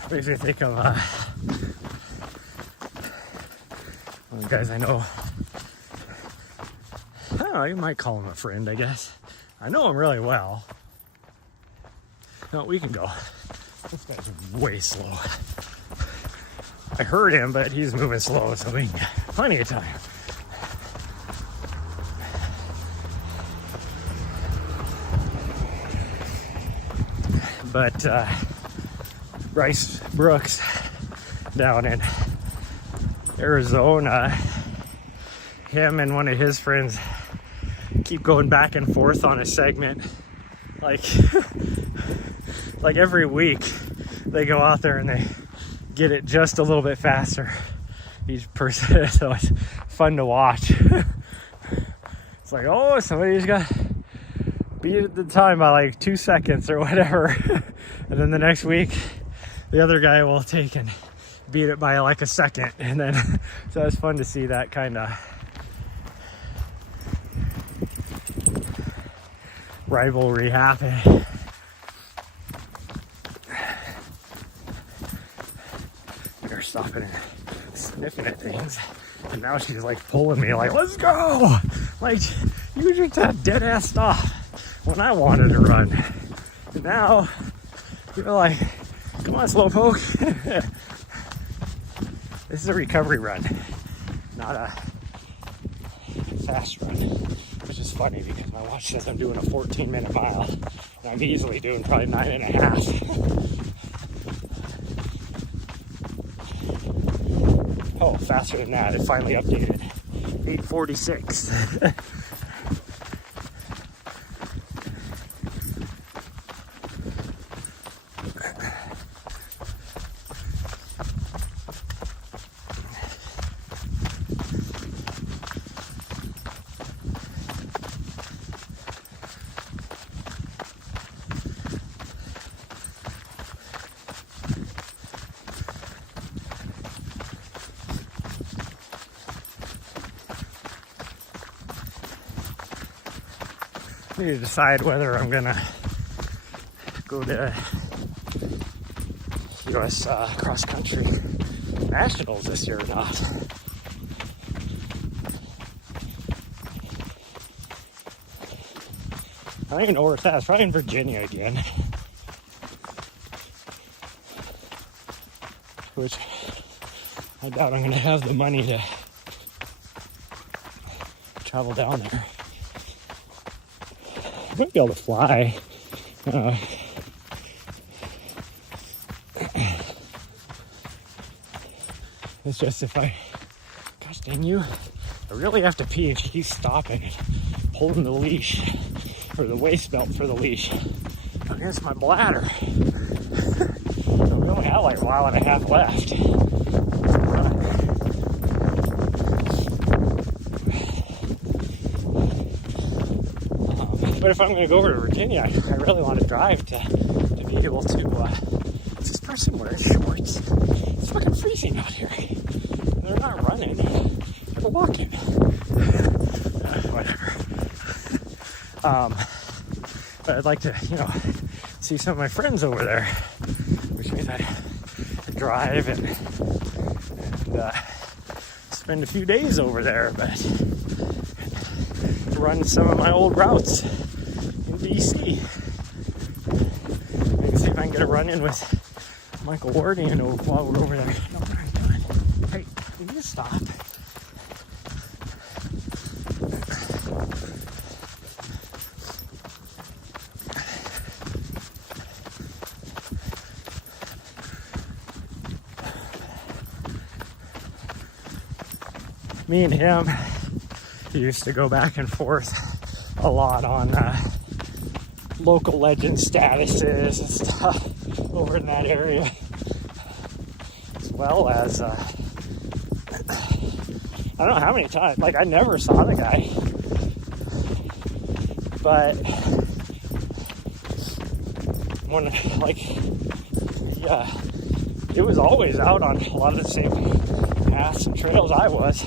Makes me think of one of the guys I know. I don't know, you might call him a friend, I guess. I know him really well. No, we can go. This guy's way slow. I heard him, but he's moving slow, so we can get plenty of time. But Bryce Brooks down in Arizona, him and one of his friends keep going back and forth on a segment. Like every week they go out there and they get it just a little bit faster, each person. So it's fun to watch. It's like, oh, somebody's got beat the time by like 2 seconds or whatever. And then the next week the other guy will take and beat it by like a second. And then so it's fun to see that kind of rivalry happen. They're stopping and sniffing at things, and now she's like pulling me like, let's go. Like, you just had dead ass stop when I wanted to run, and now you're like, come on, slowpoke. This is a recovery run, not a fast run, which is funny because my watch says I'm doing a 14-minute mile, and I'm easily doing probably 9.5. Oh, faster than that. It finally updated. 8:46. I need to decide whether I'm gonna go to U.S. cross-country nationals this year or not. I don't even know where it's at. It's probably in Virginia again, which I doubt I'm gonna have the money to travel down there. I might be able to fly. It's just if I, gosh dang you, I really have to pee and she keeps stopping and holding the leash, or the waist belt for the leash against my bladder. We only have like a mile and a half left. But if I'm going to go over to Virginia, I really want to drive to be able to, this person wearing shorts. It's fucking freezing out here. They're not running, they're walking. Whatever. But I'd like to, see some of my friends over there, which means I'd drive and spend a few days over there, but run some of my old routes in DC. Maybe see if I can get a run in with Michael Wardian while we're over there. No, what are you doing? Hey, can you stop? Me and him used to go back and forth a lot on local legend statuses and stuff over in that area, as well as I don't know how many times, like I never saw the guy, but when it was always out on a lot of the same paths and trails I was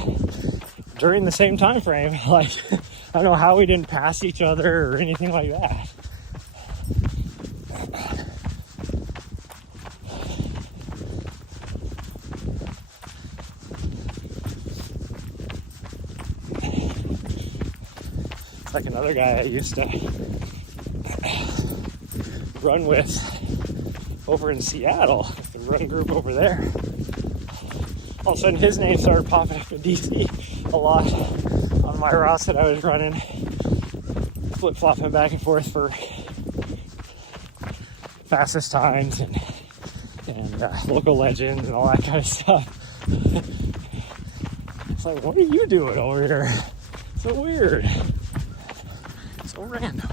during the same time frame. Like, I don't know how we didn't pass each other or anything like that. It's like another guy I used to run with over in Seattle, with the run group over there. All of a sudden his name started popping up in DC a lot on my routes that I was running, flip-flopping back and forth for fastest times and local legends and all that kind of stuff. It's like, what are you doing over here? So weird. So random.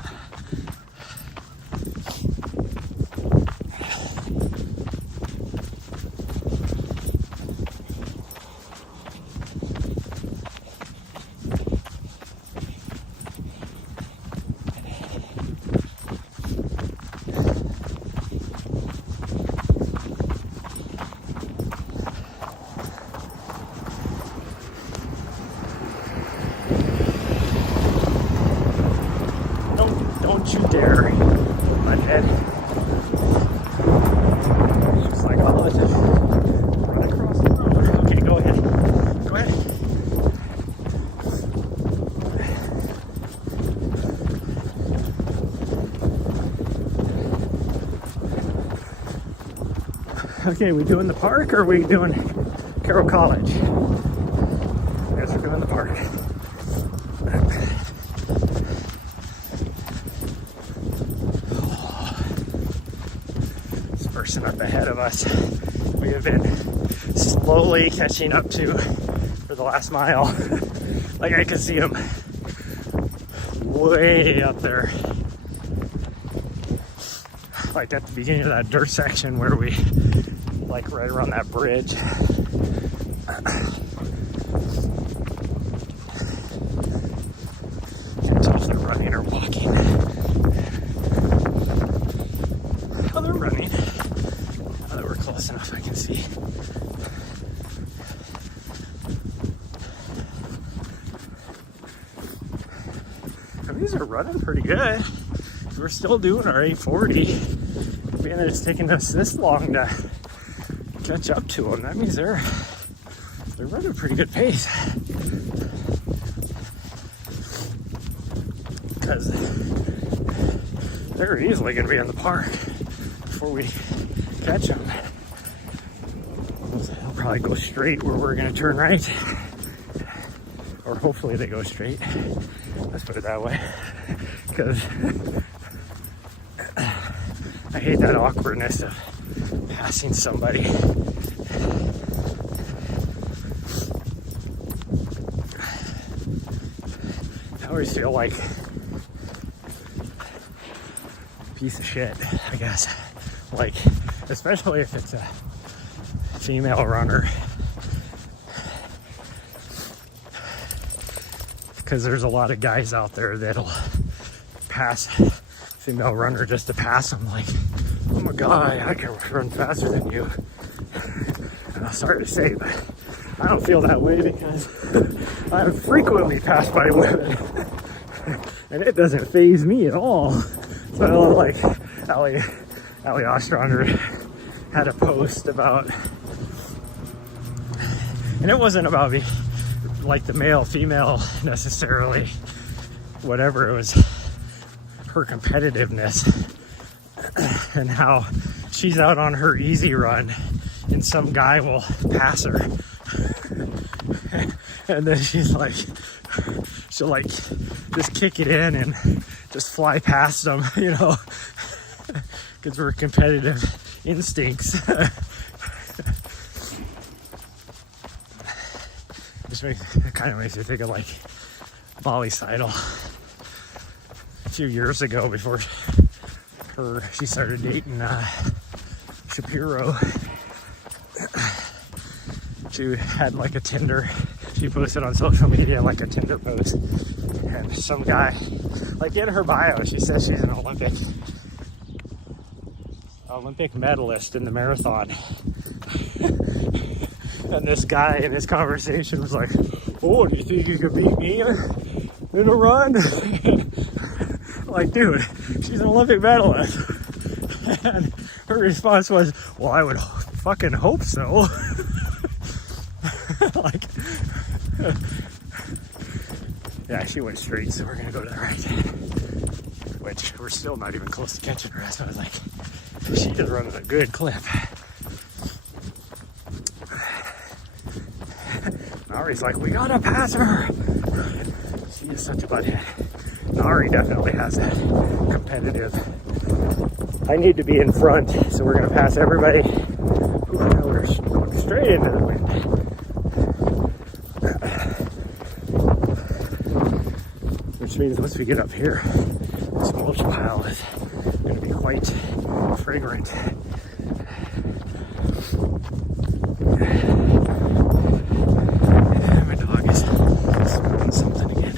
Don't you dare, my head. She's like, oh, let's just run across the road. Okay, go ahead. Go ahead. Okay, we doing the park or are we doing Carroll College? I guess we're doing the park. Person up ahead of us, we have been slowly catching up to for the last mile. Like I can see him way up there, like at the beginning of that dirt section where we, like right around that bridge. Can't tell if they're running or walking. Oh, they're running. We're close enough, I can see. And these are running pretty good. We're still doing our 840. Being that it's taking us this long to catch up to them, that means they're running a pretty good pace. Because they're easily going to be in the park before we catch them. They'll probably go straight where we're going to turn right. Or hopefully they go straight. Let's put it that way. Because I hate that awkwardness of passing somebody. I always feel like a piece of shit, I guess. Like, especially if it's a female runner, because there's a lot of guys out there that'll pass female runner just to pass them. Like, I'm a guy, I can run faster than you. And I'm sorry to say, but I don't feel that way because I'm frequently passed by women, and it doesn't faze me at all. So like Ali Ostrander had a post about, and it wasn't about like the male female necessarily, whatever, it was her competitiveness and how she's out on her easy run and some guy will pass her and then she'll like just kick it in and just fly past them, you know, because we're competitive instincts. It kind of makes me think of like Molly Seidel a few years ago before she started dating Shapiro. She had like a Tinder, she posted on social media like a Tinder post, and some guy, like in her bio, she says she's an Olympic medalist in the marathon. And this guy in his conversation was like, oh, do you think you could beat me in a run? Like, dude, she's an Olympic medalist. And her response was, well, I would fucking hope so. Like, yeah, she went straight, so we're gonna go to the right. which we're still not even close to catching her. So I was like, she just running a good clip. Nari's like, we gotta pass her. She is such a butthead. Nari definitely has that competitive. I need to be in front, so we're gonna pass everybody. Ooh, now we're going straight into the wind. Which means once we get up here, this mulch pile is gonna be quite fragrant. My dog is smoking something again.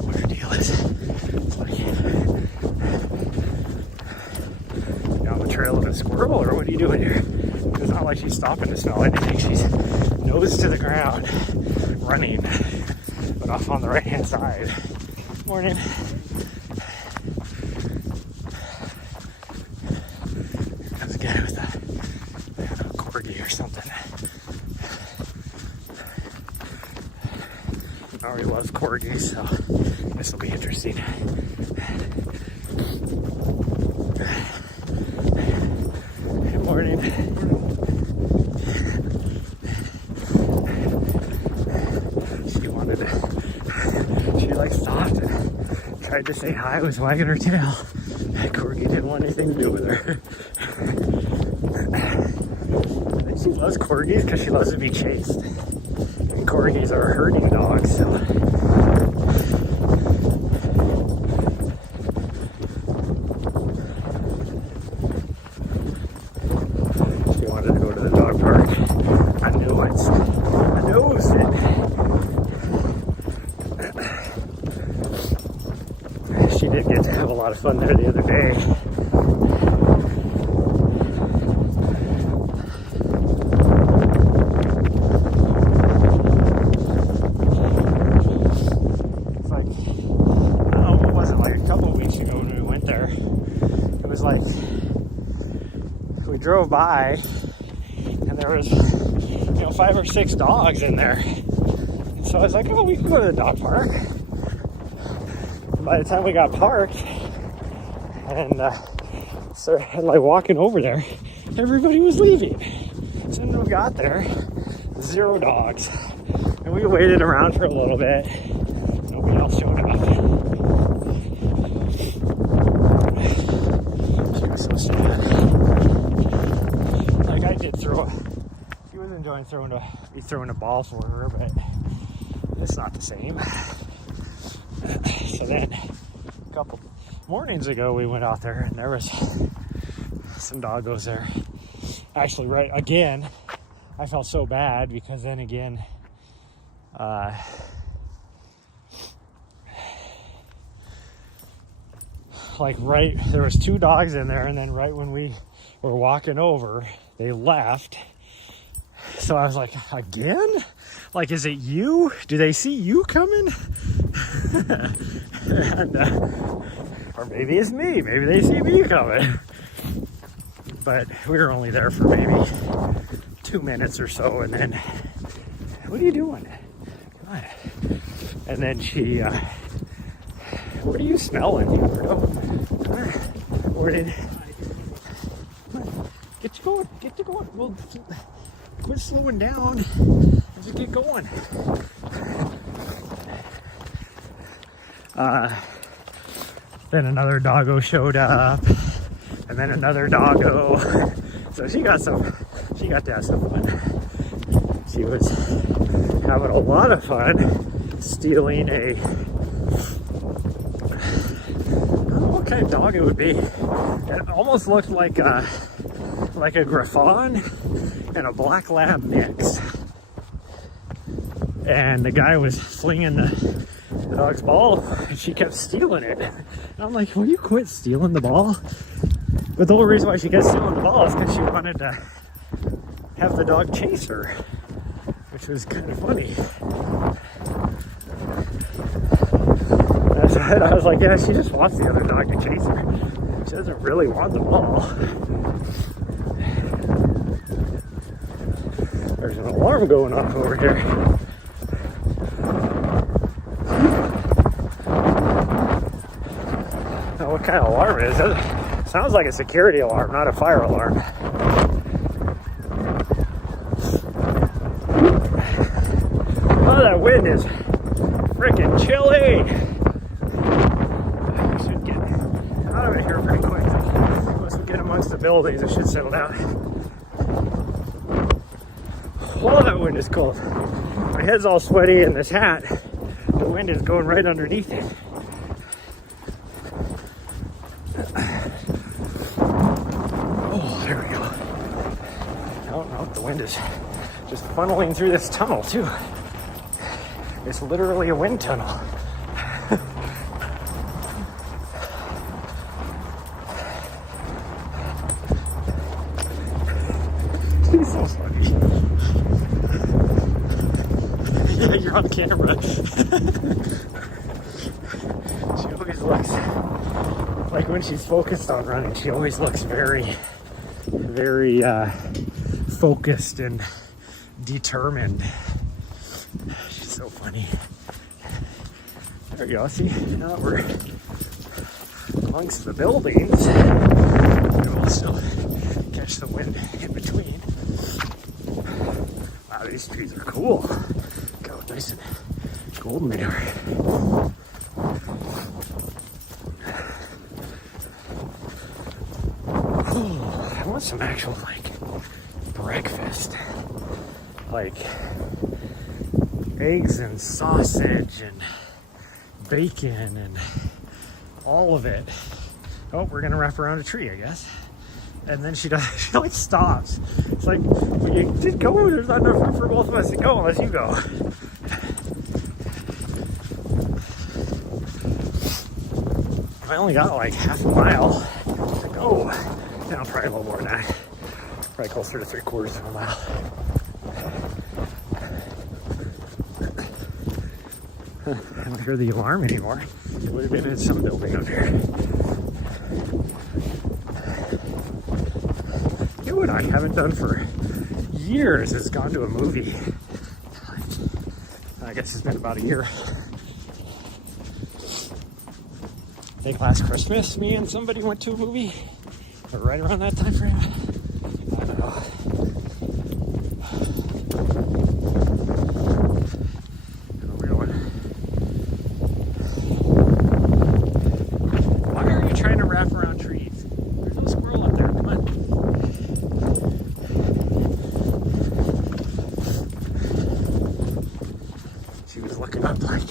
What her deal is. It's like, you on the trail of a squirrel, or what are you doing here? It's not like she's stopping to smell anything. She's nose to the ground, running, but off on the right-hand side. Morning. That's a guy with a corgi or something. Nari loves corgis, so this will be interesting. Good morning. She like stopped and tried to say hi, was wagging her tail. Corgi didn't want anything to do with her. I think she loves corgis because she loves to be chased. And corgis are herding dogs, so. She wanted to go to the dog park. I knew it. She did get to have a lot of fun there the other day. It's like, what was it, like a couple of weeks ago when we went there? It was like, we drove by and there was, 5 or 6 dogs in there. And so I was like, oh, we can go to the dog park. By the time we got parked and started like walking over there, everybody was leaving. So when we got there, 0 dogs. And we waited around for a little bit. Nobody else showed up. She was so sad. Like I did she was enjoying throwing a ball for her, but it's not the same. So then a couple mornings ago we went out there and there was some doggos there. Actually, right again, I felt so bad because then again, there was 2 dogs in there, and then right when we were walking over, they left. So I was like, again? Like, is it you? Do they see you coming? And, or maybe it's me. Maybe they see me coming. But we were only there for maybe 2 minutes or so, and then, what are you doing? Come on. And then she, what are you smelling? Morning. Get you going. Get you going. Well, quit slowing down and just get going. Then another doggo showed up, and then another doggo. So she got to have some fun. She was having a lot of fun stealing I don't know what kind of dog it would be. It almost looked like a Griffon and a black lab mix. And the guy was flinging the dog's ball, and she kept stealing it. And I'm like, will you quit stealing the ball? But the whole reason why she kept stealing the ball is because she wanted to have the dog chase her, which was kind of funny. I was like, yeah, she just wants the other dog to chase her. She doesn't really want the ball. There's an alarm going off over here. Now, what kind of alarm it is. It sounds like a security alarm, not a fire alarm. Oh, that wind is freaking chilly. I should get out of it here pretty quick. Once we get amongst the buildings, it should settle down. Oh, that wind is cold. My head's all sweaty in this hat. The wind is going right underneath it. Oh, there we go. Oh, no, the wind is just funneling through this tunnel, too. It's literally a wind tunnel. She's so funny. Yeah, you're on camera. She always looks like when she's focused on running, she always looks very, very focused and determined. She's so funny. There you go. See, now that we're amongst the buildings, we'll still catch the wind in between. Wow, these trees are cool. Look how nice and golden they are. I want some actual, like, breakfast. Like, eggs and sausage and bacon and all of it. Oh, we're gonna wrap around a tree, I guess. And then she like stops. It's like, well, you just go, there's not enough room for both of us to go unless you go. I only got like half a mile to go. Now probably a little more than that. Probably closer to 3/4 of a mile. I don't hear the alarm anymore. It would have been in some building up here. You know what I haven't done for years is gone to a movie. I guess it's been about a year. I think last Christmas, me and somebody went to a movie. Or right around that time frame. I don't know. Why are you trying to wrap around trees? There's no squirrel up there. Come on. She was looking up like,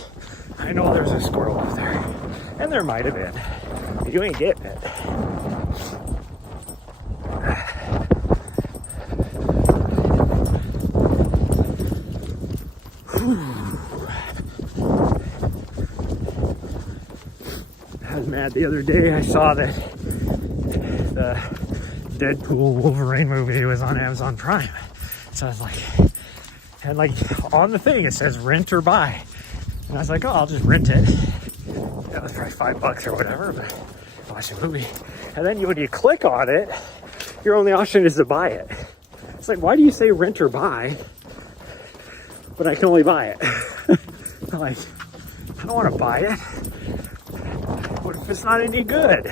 I know there's a squirrel up there. And there might have been. You ain't getting it. I was mad the other day. I saw that the Deadpool Wolverine movie was on Amazon Prime. So I was like, and like on the thing it says rent or buy. And I was like, oh, I'll just rent it. That was probably $5 or whatever, but watch the movie. And then when you click on it, your only option is to buy it. It's like, why do you say rent or buy, but I can only buy it? I'm like, I don't want to buy it. What if it's not any good?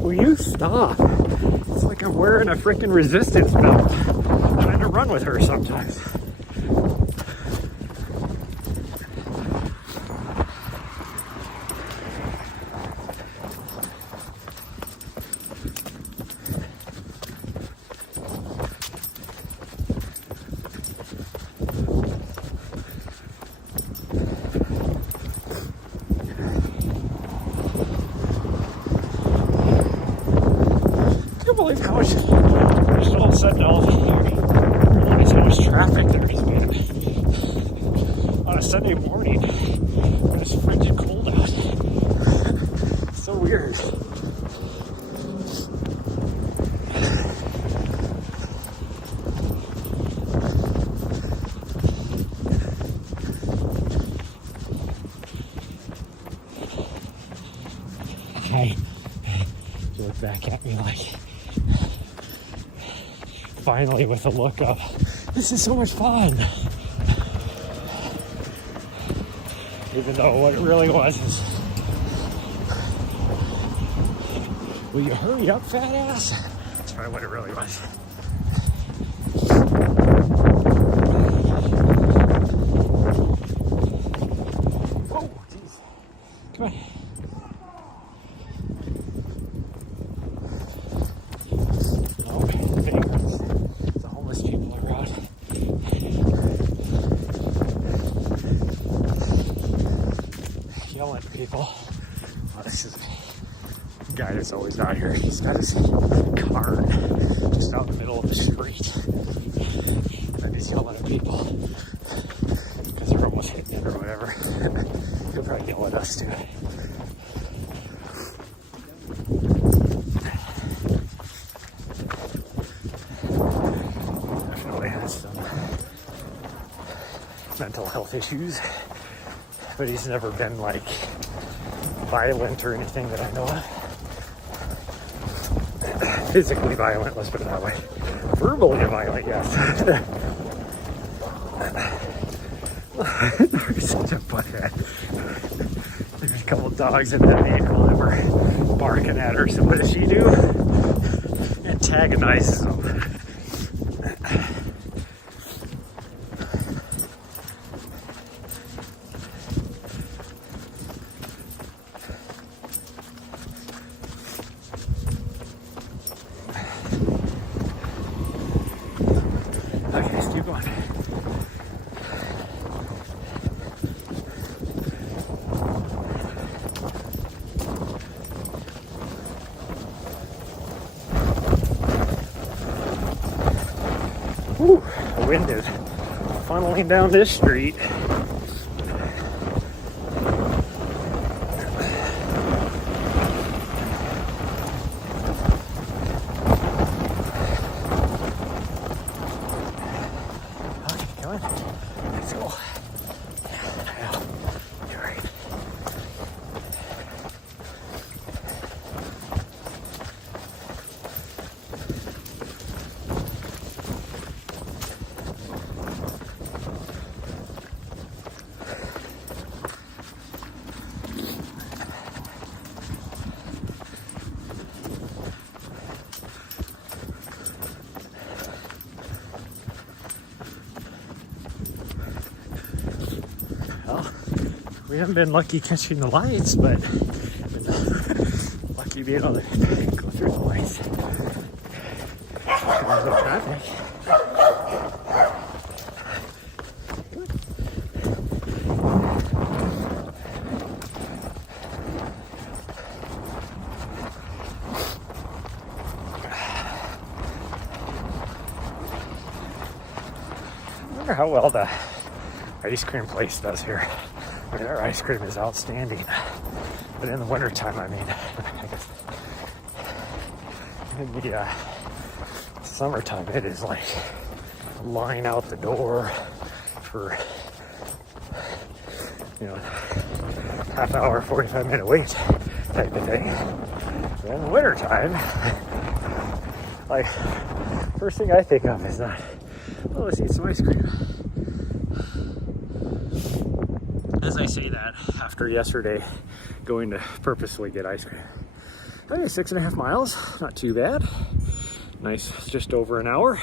Will you stop? It's like I'm wearing a freaking resistance belt. I'm trying to run with her sometimes. I can't believe how much, just all of a sudden, all here, realize how much traffic there has been on a Sunday morning when it's frigid cold out. It's so weird. at me like, finally with a look of, this is so much fun. Even though what it really was is, will you hurry up, fat ass? That's probably what it really was. Oh, jeez. Come on. Oh, the homeless people are out. Yelling at people. Oh, this is a guy that's always out here. He's got his card just out in the middle of the street. And he's yelling at people because they're almost hitting it or whatever. He'll probably yell at us too. Definitely has some mental health issues. But he's never been like violent or anything that I know of. Physically violent, let's put it that way. Verbally violent, yes. He's such a butthead. There's a couple dogs in that vehicle that were barking at her, so what does she do? Antagonizes them. Okay, let's keep going. Whew, the wind is funneling down this street. Let's go. Yeah, you're right. Well, we haven't been lucky catching the lights, but lucky being able to go through the lights. There's no traffic. I wonder how well the ice cream place does here. I mean, their ice cream is outstanding. But in the wintertime, I mean, I guess in the summertime, it is like a line out the door for, you know, half hour, 45-minute wait type of thing. But in the wintertime, like, first thing I think of is that, oh, let's eat some ice cream. As I say that, after yesterday going to purposely get ice cream. Okay, 6.5 miles, not too bad. Nice, just over an hour.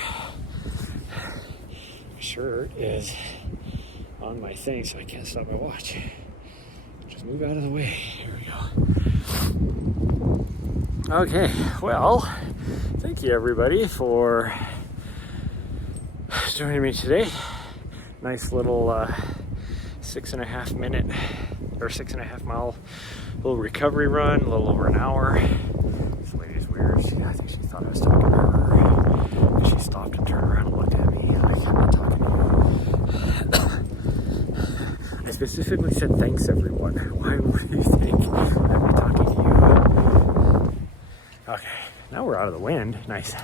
Shirt is on my thing, so I can't stop my watch. Just move out of the way. Here we go. Okay, well, thank you everybody for joining me today. Nice little 6.5 minute or 6.5 mile little recovery run, a little over an hour. This lady's weird. I think she thought I was talking to her. She stopped and turned around and looked at me like, I'm not talking to you. I specifically said thanks everyone. Why would you think I'm not talking to you? Okay, now we're out of the wind. Nice.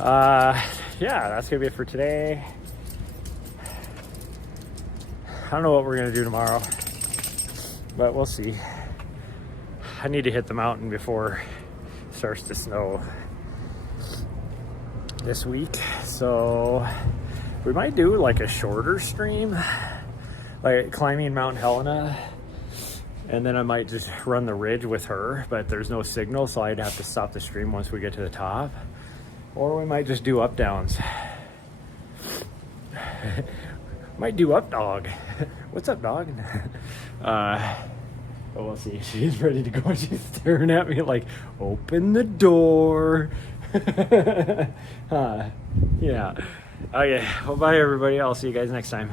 Yeah, that's gonna be it for today. I don't know what we're gonna do tomorrow, but we'll see. I need to hit the mountain before starts to snow this week, so we might do like a shorter stream, like climbing Mount Helena, and then I might just run the ridge with her, but there's no signal, so I'd have to stop the stream once we get to the top. Or we might just do up downs. Might do up dog. What's up, dog? But we'll see. She's ready to go. She's staring at me like, open the door. Yeah. Okay. Well, bye, everybody. I'll see you guys next time.